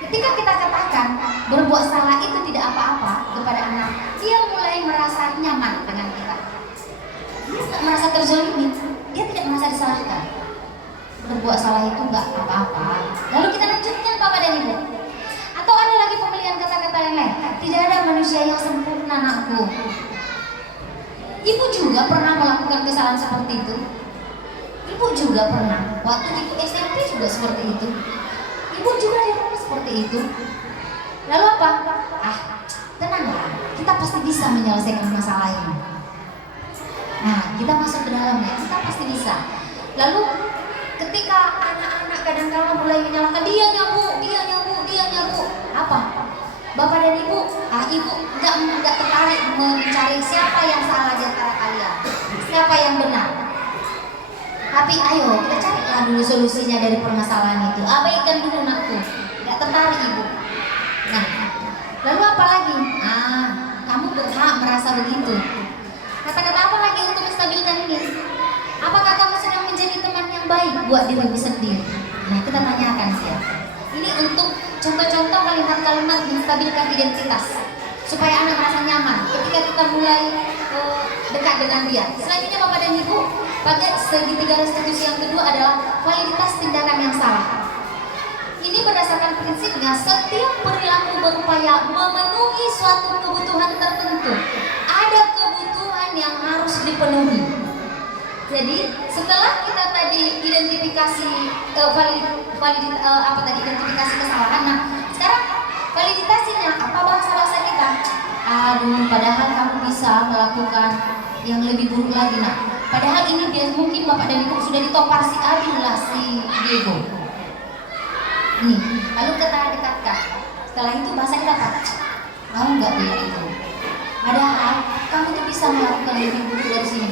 Ketika kita katakan berbuat salah itu tidak apa-apa kepada anak, dia mulai merasa nyaman dengan kita. Dia tidak merasa terzolimi, dia tidak merasa disalahkan. Berbuat salah itu nggak apa-apa. Lalu kita lanjutkan Bapak dan Ibu. Atau ada lagi pemilihan kata-kata yang lain. Tidak ada manusia yang sempurna, anakku. Ibu juga pernah melakukan kesalahan seperti itu. Ibu juga pernah. Waktu ibu SMP juga seperti itu. Ibu juga di rumah seperti itu. Lalu apa? Tenanglah, kita pasti bisa menyelesaikan masalah ini. Nah, kita masuk ke dalamnya, kita pasti bisa. Lalu ketika anak-anak kadang-kadang mulai menyalahkan, dia nyabu. Apa? Bapak dan Ibu, Ibu nggak tertarik mencari siapa yang salah di antara kalian, siapa yang benar. Tapi ayo kita carilah dulu solusinya dari permasalahan itu. Abaikan dulu anakku, nggak tertarik Ibu. Nah, lalu apa lagi? Kamu berhak merasa begitu. Kata-kata apa lagi untuk menstabilkan ini? Apakah kamu sedang menjadi teman yang baik buat dirimu sendiri? Nah, kita tanyakan sih. Ini untuk contoh-contoh kalimat-kalimat menstabilkan identitas supaya anak merasa nyaman ketika kita mulai dekat dengan dia. Selanjutnya Bapak dan Ibu, pada segitiga restitusi yang kedua adalah validitas tindakan yang salah. Ini berdasarkan prinsipnya setiap perilaku berupaya memenuhi suatu kebutuhan tertentu. Ada kebutuhan yang harus dipenuhi. Jadi setelah kita tadi identifikasi identifikasi kesalahan, nah sekarang validitasnya apa bahasa kita? Aduh, padahal kamu bisa melakukan yang lebih buruk lagi. Nah, padahal ini dia mungkin Bapak dan Ibu sudah ditopar si Adil lah, si Diego. Nih, lalu kita dekatkan. Setelah itu bahasa kita apa? Mau nggak dia itu? Padahal kamu tuh bisa melakukan lebih buruk dari sini.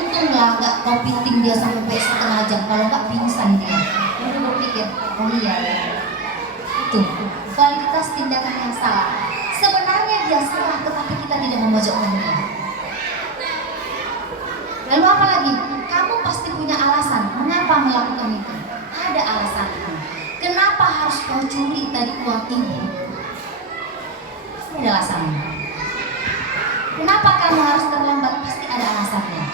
Untunglah nggak kau piting dia sampai setengah jam. Kalau nggak pingsan dia. Lalu berpikir, oh iya. Itu validitas tindakan yang salah. Sebenarnya dia salah, tetapi kita tidak memojokkan dia. Lalu apa lagi? Kamu pasti punya alasan mengapa melakukan itu. Ada alasan. Kenapa harus kau curi tadi uang ibu? Ada alasannya. Kenapa kamu harus terlambat? Pasti ada alasannya.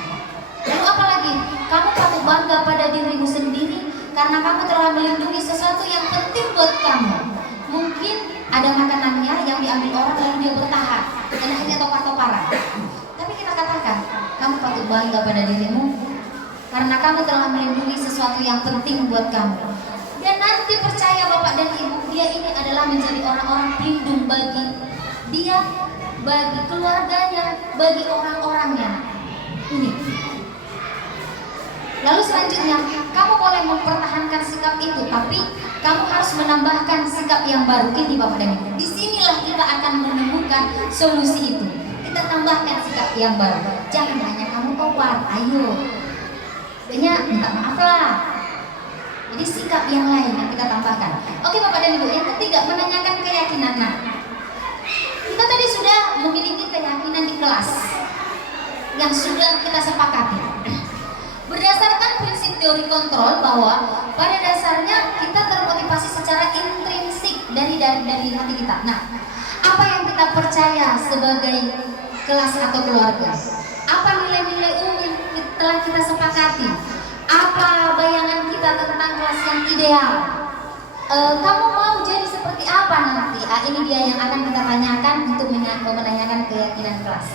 Lalu apa lagi? Kamu patut bangga pada dirimu sendiri karena kamu telah melindungi sesuatu yang penting buat kamu. Mungkin ada makanannya yang diambil orang lalu dia bertahan dan akhirnya topar-toparan. Tapi kita katakan, kamu patut bangga pada dirimu karena kamu telah melindungi sesuatu yang penting buat kamu. Dan nanti percaya Bapak dan Ibu, dia ini adalah menjadi orang-orang pelindung bagi dia, bagi keluarganya, bagi orang-orangnya. Ini. Lalu selanjutnya, kamu boleh mempertahankan sikap itu, tapi kamu harus menambahkan sikap yang baru. Ini Bapak dan Ibu. Disinilah kita akan menemukan solusi itu. Kita tambahkan sikap yang baru. Jangan hanya kamu topar, ayo. Sebenarnya minta maaf lah. Jadi sikap yang lain yang kita tambahkan. Oke Bapak dan Ibu, yang ketiga menanyakan keyakinan. Nah, kita tadi sudah memiliki keyakinan di kelas yang sudah kita sepakati. Berdasarkan prinsip teori kontrol bahwa pada dasarnya kita termotivasi secara intrinsik dari hati kita. Nah, apa yang kita percaya sebagai kelas atau keluarga? Apa nilai-nilai umum yang telah kita sepakati? Apa bayangan kita tentang kelas yang ideal? Kamu mau jadi seperti apa nanti? Ini dia yang akan kita tanyakan untuk menanyakan keyakinan kelas.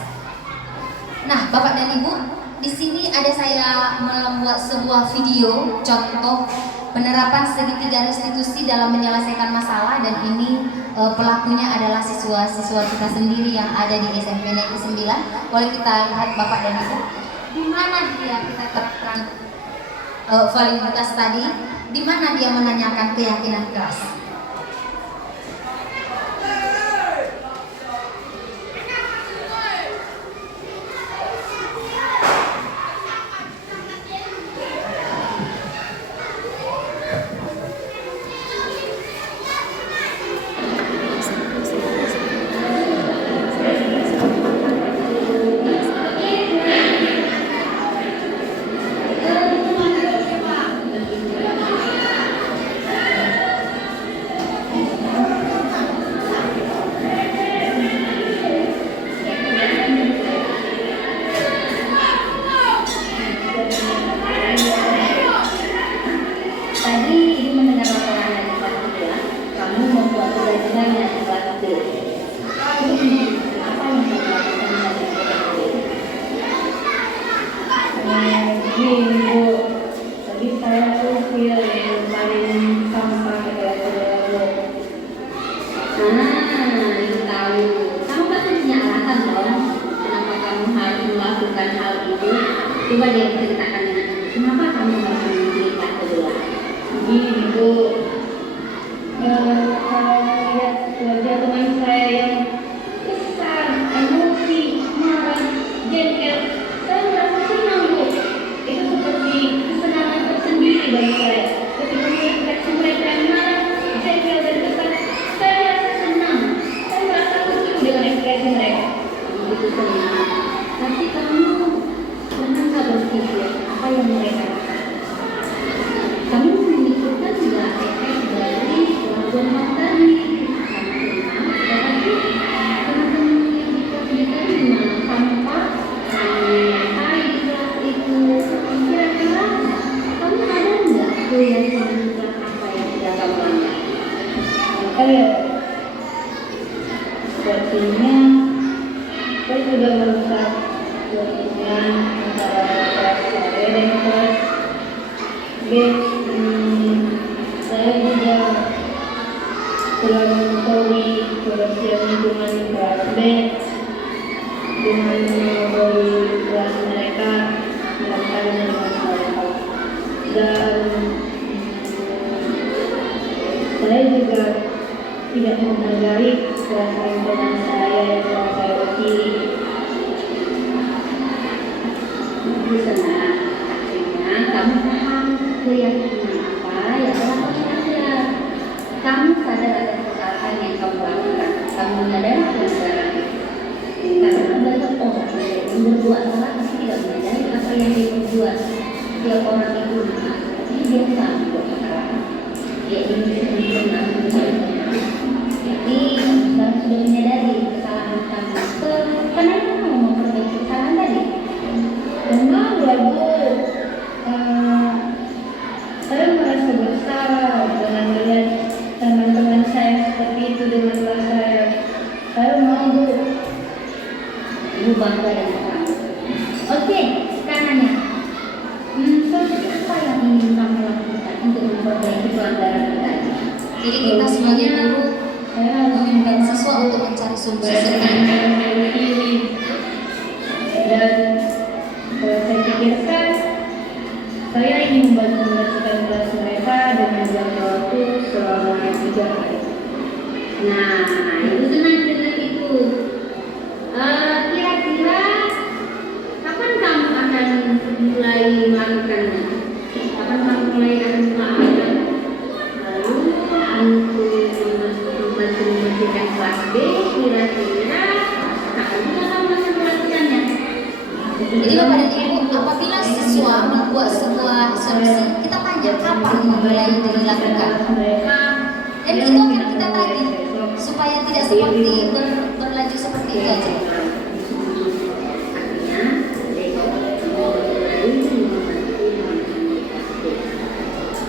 Nah, Bapak dan Ibu, di sini ada saya membuat sebuah video contoh penerapan segitiga restitusi dalam menyelesaikan masalah, dan ini pelakunya adalah siswa-siswa kita sendiri yang ada di SMP Negeri 9. Boleh kita lihat Bapak dan Ibu, di mana dia kita terapkan validitas tadi, di mana dia menanyakan keyakinan kelas. Coba dia ceritakan dengan aku, kenapa kamu harus mencerita kedua? Gini Bu, kalau melihat keluarga teman saya yang besar, emosi, marah, jengkel, saya merasa senang Bu. Itu seperti kesenangan tersendiri bagi saya. Ketika melihat mereka yang marah, jengkel dan kesal, saya merasa senang. Saya merasa lucu dengan ekspresi mereka. Begitu senang. Tapi kamu pernah berpikir apa yang mereka lakukan? Kamu memikirkan juga efek dari lagu yang menunjukkan apa yang sudah kamu langgar. Sepertinya saya sudah merusak hubungan antara kelas saya dan kelas B. Saya juga telah mengetahui kebersihan lingkungan kelas B dengan mengobrol kelas mereka melakukan dengan salah. Dan saya juga tidak menghargai perasaan teman saya yang telah saya wakili. Itu senang, artinya kamu paham keyakinan apa yang telah kamu belajar. Kamu sadar akan kesalahan yang kamu lakukan. Kamu menyadari pelanggaran itu. Karena banyak orang yang berbuat salah tapi tidak menyadari apa yang dia berbuat. Setiap orang itu tapi dia tahu berbuat kesalahan. Dia ingin senang mencoba. Tapi sekarang sudah menyadari kesalahan kamu. Kenapa kamu memperbaiki kesalahan tadi? Memang bagus. Saya merasa bersalah dengan melihat teman-teman saya seperti itu dengan kelas saya. Saya mau bangga dengan kamu. Oke, sekarangnya apa yang ingin kamu lakukan untuk memperbaiki pelanggaran kita? Jadi kita sebagai guru memimpin siswa untuk mencari solusi sendiri. Dan kalau saya pikirkan, saya ingin membantu menyelesaikan kelas mereka dengan jangka waktu selama 3 hari. Nah, itu senang dengar itu. Kira-kira kapan kamu akan mulai melakukannya? Kapan kamu mulai akan melakukan? Lalu untuk membersihkan kelas B, kira-kira kapan juga kamu akan melakukannya? Jadi Bapak dan Ibu, apabila siswa membuat sebuah solusi, kita tanya kapan mulai itu dilakukan. Dan itu akan kita tagih supaya tidak seperti berlanjut seperti itu aja.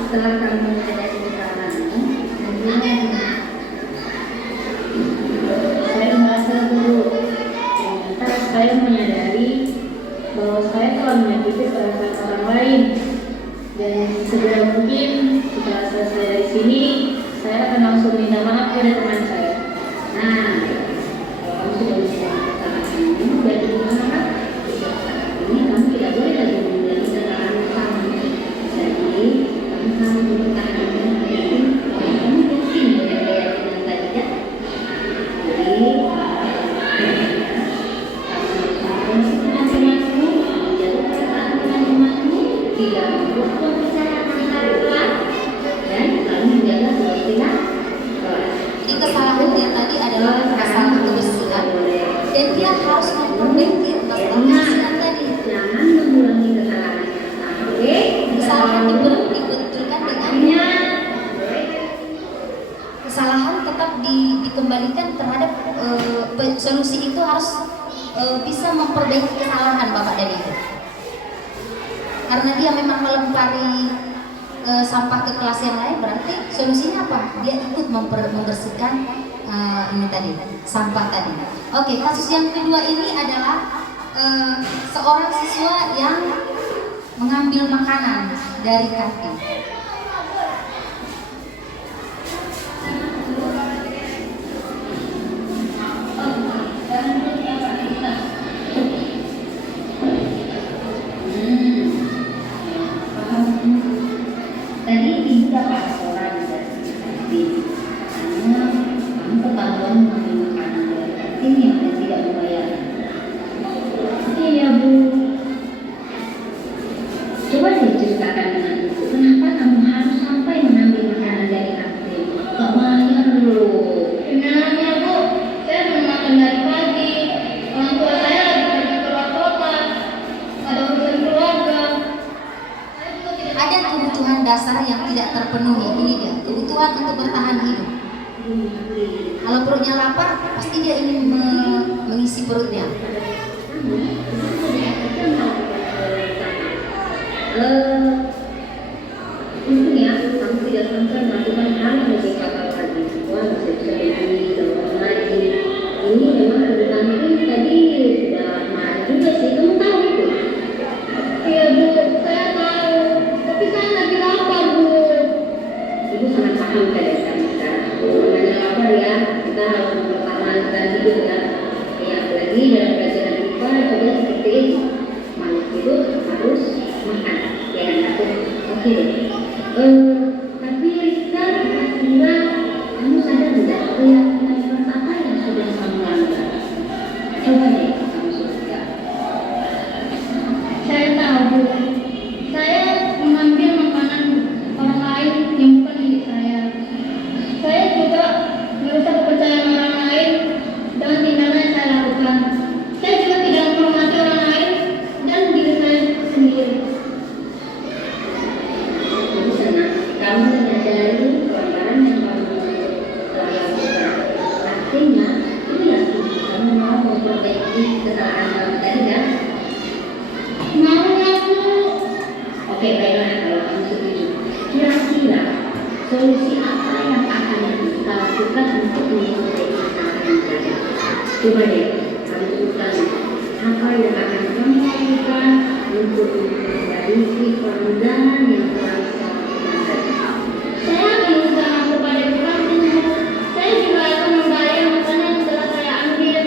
Setelah kamu menyadari kesalahanmu, saya merasa buruk. Ternyata saya menyadari bahwa saya telah menyakiti perasaan orang lain. Dan segera mungkin setelah selesai dari sini, saya akan langsung minta maaf pada teman saya. Nah, kalau kamu sudah menyadari kesalahanmu, berarti gimana? Ini kamu tidak boleh lagi mengulangi kesalahan kamu. Jadi, kamu bertahan dengan baik. Kamu mungkin berdaya dengan tadi ya. Jadi, tidak membuat pembicaraan antara kelas dan selalu menjaga kebersihan kelas. Jadi kesalahan dia tadi adalah kesalahan kebersihan dan dia harus memperbaiki masalah kebersihan tadi. Jangan mengulangi kesalahan yang sama. Oke? Kesalahan dibetulkan dengan kesalahan tetap dikembalikan terhadap solusi itu harus bisa memperbaiki kesalahan Bapak dan Ibu. Karena dia memang melempari sampah ke kelas yang lain, berarti solusinya apa? Dia ikut membersihkan ini tadi, sampah tadi. Oke, kasus yang kedua ini adalah seorang siswa yang mengambil makanan dari kantin. Tadi ibu dapat laporan dari kantin karena kamu ketahuan mengambil makanan dari kantin yang tidak membayar. Iya Bu. Coba diceritakan dengan ibu, kenapa kamu harus sampai mengambil makanan dari kantin? Gak bayar loh. Kenapa Bu? Saya belum makan dari pagi. Orang tua saya lagi pergi keluar kota. Ada urusan keluarga. Ada kebutuhan dasar yang tidak terpenuhi. Ini dia, kebutuhan untuk bertahan hidup. Kalau perutnya lapar, pasti dia ingin mengisi perutnya. Untung ya kan melakukan hal yang lebih kapal lagi. Wah, masih bisa begini, dorong lagi. Ini memang Ibu Tanti tadi sudah marah juga sih, kamu tahu itu? Iya Bu, saya tahu, tapi saya lagi lapar Bu. Ibu sangat paham keadaan kami sekarang. Namanya lapar ya, kita harus mempertahankan hidup ya. Ya, apalagi dalam pelajaran IPA juga seperti itu. Makhluk hidup harus makan, jangan takut. Oke deh. Tapi Rizka, kira-kira kamu sadar tidak keyakinan apa yang sudah kamu langgar? Coba deh kamu sebutkan. Saya tahu Bu, saya mengambil makanan orang lain yang bukan milik saya. Saya juga merusak kepercayaan orang lain dengan tindakan yang saya lakukan. Saya juga tidak menghormati orang lain dan diri saya sendiri. Ibu senang kamu menyadari pelanggaran yang kamu telah lakukan. Artinya, ibu yakin kamu mau memperbaiki kesalahan kamu tadi kan? Mau ya Bu? Oke, baiklah kalau kamu setuju. Kira-kira solusi apa yang akan kita lakukan untuk memperbaiki kesalahan yang tadi? Coba deh, kamu sebutkan apa yang akan kamu lakukan untuk memperbaiki pelanggaran yang telah kamu lakukan tadi. Saya akan berusaha kepada Tuhan Bu. Saya juga akan membayar makanan yang telah saya ambil.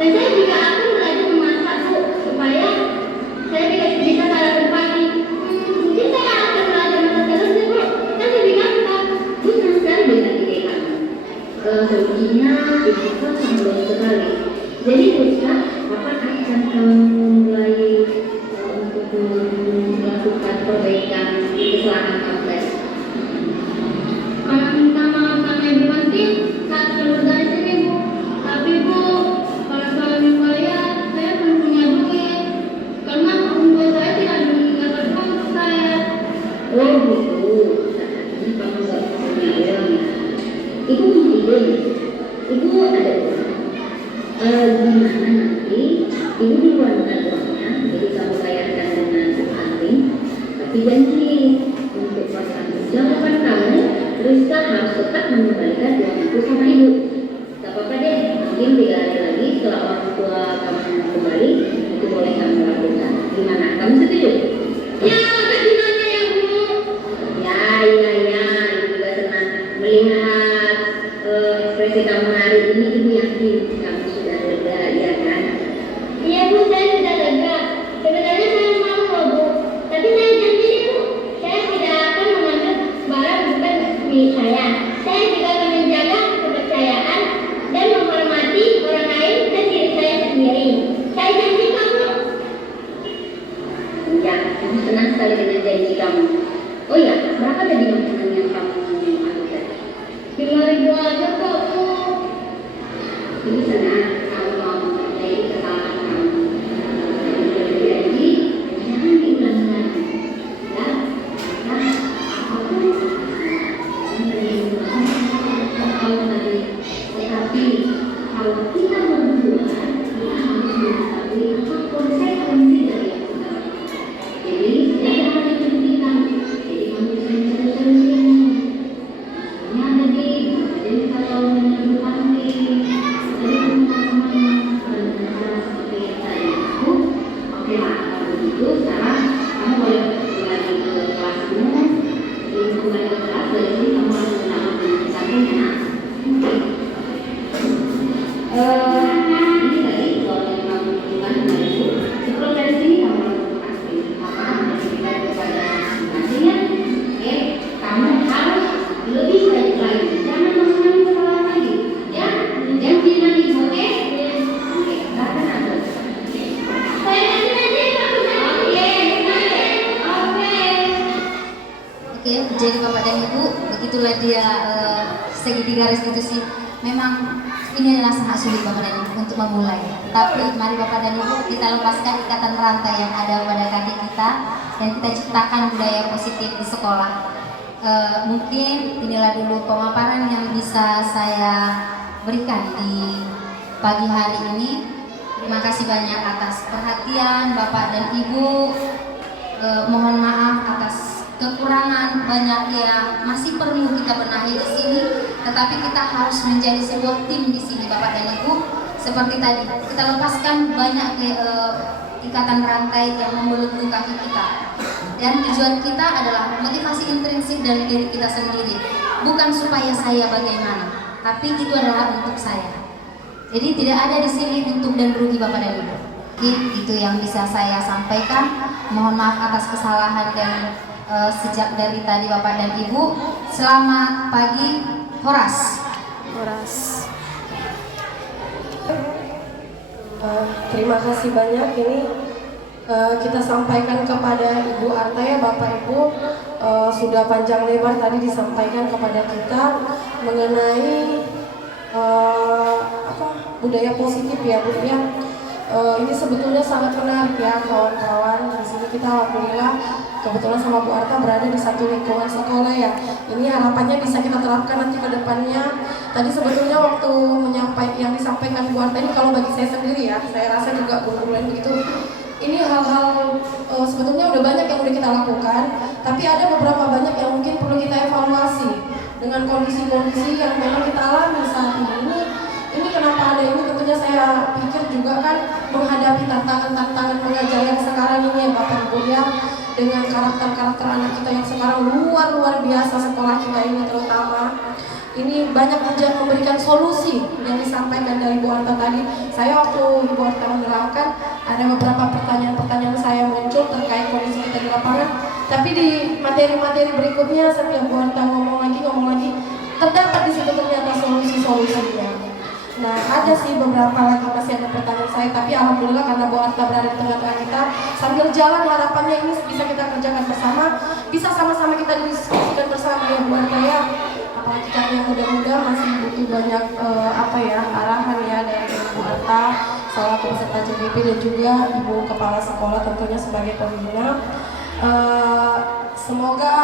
Dan saya juga akan belajar memasak Bu, supaya saya tidak bisa sarapan pagi. Mungkin saya akan belajar masak terus Bu, kan lebih gampang. Bu senang sekali dengan ide kamu. Solusinya itu kan sangat sekali. Jadi Rizka, apakah akan kamu mulai untuk melakukan perbaikan kesalahan kamu tadi? Kalau minta maaf sama Ibu Tanti, saya keluar dari sini Bu. Tapi Bu, kalau soal membayar, saya belum punya duit. Karena orang tua saya tidak meninggalkan uang untuk saya. Oh gitu, ini kamu gak punya uang ya? Ibu punya ide nih. Ibu ada uang. Gimana nanti ibu dikeluarkan uangnya, jadi kamu bayarkan dengan anting. Tapi janji untuk pasangan jawaban kamu, Rizka harus tetap mengembalikan uang itu sama ibu. Gak apa-apa deh, mungkin 3 hari lagi setelah orang tua kamu kembali, itu boleh kamu lakukan. Gimana? Kamu setuju? Ya, bagaimana ya Bu? Ya, ibu juga senang melihat ekspresi kamu hari ini. Ibu yakin kamu sudah lega, ya kan? Iya Bu, saya sudah lega. Sebenarnya saya mau loh Bu, tapi saya janji nih Bu, saya tidak akan mengambil barang bukan milik saya. Saya juga akan menjaga kepercayaan dan menghormati orang lain dan diri saya sendiri. Saya janji kamu. Ya, ibu senang sekali dengan janji kamu. Oh ya, berapa tadi makanan yang kamu ambil tadi? 5.000 aja kok Bu. Ibu senang kamu mau memperbaiki kesalahan kamu. Ibu berjanji jangan diulangi lagi. Ya, apapun kamu tadi. Tetapi kalau kita berdua, kita harus mengetahui apa konsekuensi dari yang kita lakukan. Jadi, jangan hanya berhentikan. Jadi kamu bisa mencari solusi yang lain. Misalnya jadi kalau menurut Tanti, jadi teman-teman benar seperti yang tadi aku, oke lah, kalau begitu sekarang kamu boleh kembali ke kelasmu. Sebelum kembali ke kelas, dari sini kamu harus menambahkan kisahnya. Ini tadi kalau yang kamu lakukan dari itu, sebelum dari sini kamu lakukan apa yang kita kepada masing-masing ya. Oke, kamu harus lebih baik lagi, jangan mengulangi kesalahan lagi, ya. Janji nanti, oke? Oke, silakan ada. Saya janji kamu Oke, jadi Bapak dan Ibu, begitulah dia segitiga restitusi. Memang ini adalah sangat sulit Bapak dan Ibu untuk memulai. Tapi mari Bapak dan Ibu kita lepaskan ikatan rantai yang ada pada kaki kita dan kita ciptakan budaya positif di sekolah. Mungkin inilah dulu pemaparan yang bisa saya berikan di pagi hari ini. Terima kasih banyak atas perhatian Bapak dan Ibu. Mohon maaf atas kekurangan banyak yang masih perlu kita benahi di sini, tetapi kita harus menjadi sebuah tim di sini, Bapak dan Ibu. Seperti tadi, kita lepaskan banyak ikatan rantai yang membelenggu kaki kita. Dan tujuan kita adalah motivasi intrinsik dari diri kita sendiri, bukan supaya saya bagaimana, tapi itu adalah untuk saya. Jadi tidak ada di sini untuk dan rugi Bapak dan Ibu. Itu yang bisa saya sampaikan. Mohon maaf atas kesalahan dan sejak dari tadi Bapak dan Ibu. Selamat pagi, Horas. Terima kasih banyak. Ini kita sampaikan kepada Ibu Arta ya, Bapak Ibu. Sudah panjang lebar tadi disampaikan kepada kita mengenai budaya positif ya Bu ya. Ini sebetulnya sangat menarik ya kawan-kawan. Di sini kita alhamdulillah kebetulan sama Bu Arta berada di satu lingkungan sekolah ya. Ini harapannya bisa kita terapkan nanti ke depannya. Tadi sebetulnya waktu yang disampaikan Bu Arta ini, kalau bagi saya sendiri ya, saya rasa juga guru-guru lain begitu. Ini hal-hal sebetulnya udah banyak yang udah kita lakukan, tapi ada beberapa banyak yang mungkin perlu kita evaluasi dengan kondisi-kondisi yang memang kita alami saat ini. Ini kenapa ada ini? Tentunya saya pikir juga kan menghadapi tantangan-tantangan pengajar yang sekarang ini ya Bapak Ibu ya, dengan karakter-karakter anak kita yang sekarang luar biasa, sekolah kita ini terutama. Ini banyak memberikan solusi yang disampaikan dari Bu Arta tadi. Saya waktu Ibu Arta menerangkan, ada beberapa pertanyaan-pertanyaan saya muncul terkait kondisi kita di lapangan. Tapi di materi-materi berikutnya setiap Bu Arta ngomong lagi, terdapat di situ ternyata solusi-solusinya. Nah, ada sih beberapa lagi masih ada pertanyaan saya, tapi alhamdulillah karena Bu Arta berada di tengah-tengah kita, sambil jalan harapannya ini bisa kita kerjakan bersama, bisa sama-sama kita diskusikan bersama ya Bu Arta ya. Apalagi kami yang muda-muda masih butuh banyak arahan ya dari Bu Arta selaku peserta JDP dan juga Ibu Kepala Sekolah tentunya sebagai pembina. Semoga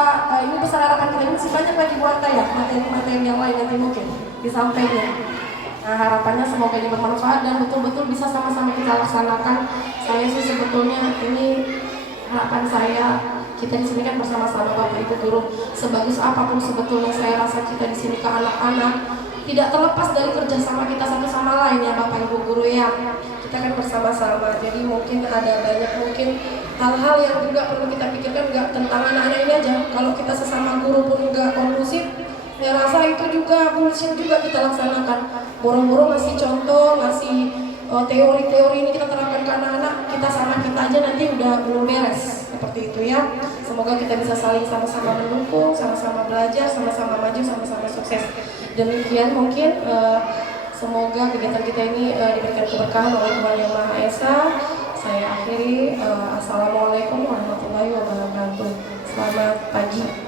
ini besar harapan kita, ini masih banyak lagi Bu Arta ya, materi-materi yang lain nanti mungkin disampaikan. Nah, harapannya semoga ini bermanfaat dan betul-betul bisa sama-sama kita laksanakan. Saya sih sebetulnya ini harapan saya, kita di sini kan bersama-sama Bapak Ibu guru. Sebagus apapun sebetulnya saya rasa kita di sini ke anak-anak tidak terlepas dari kerjasama kita satu sama lain ya Bapak Ibu guru ya. Kita kan bersama-sama. Jadi mungkin ada banyak hal-hal yang juga perlu kita pikirkan, nggak tentang anak-anak ini aja. Kalau kita sesama guru pun nggak kondusif, saya rasa itu juga bullshit juga kita laksanakan. Boro-boro ngasih contoh, ngasih teori-teori ini kita terapkan ke anak-anak, kita sama kita aja nanti udah belum beres. Seperti itu ya. Semoga kita bisa saling sama-sama mendukung, sama-sama belajar, sama-sama maju, sama-sama sukses. Demikian mungkin semoga kegiatan kita ini diberikan keberkahan oleh Tuhan Yang Maha Esa. Saya akhiri. Assalamualaikum warahmatullahi wabarakatuh. Selamat pagi.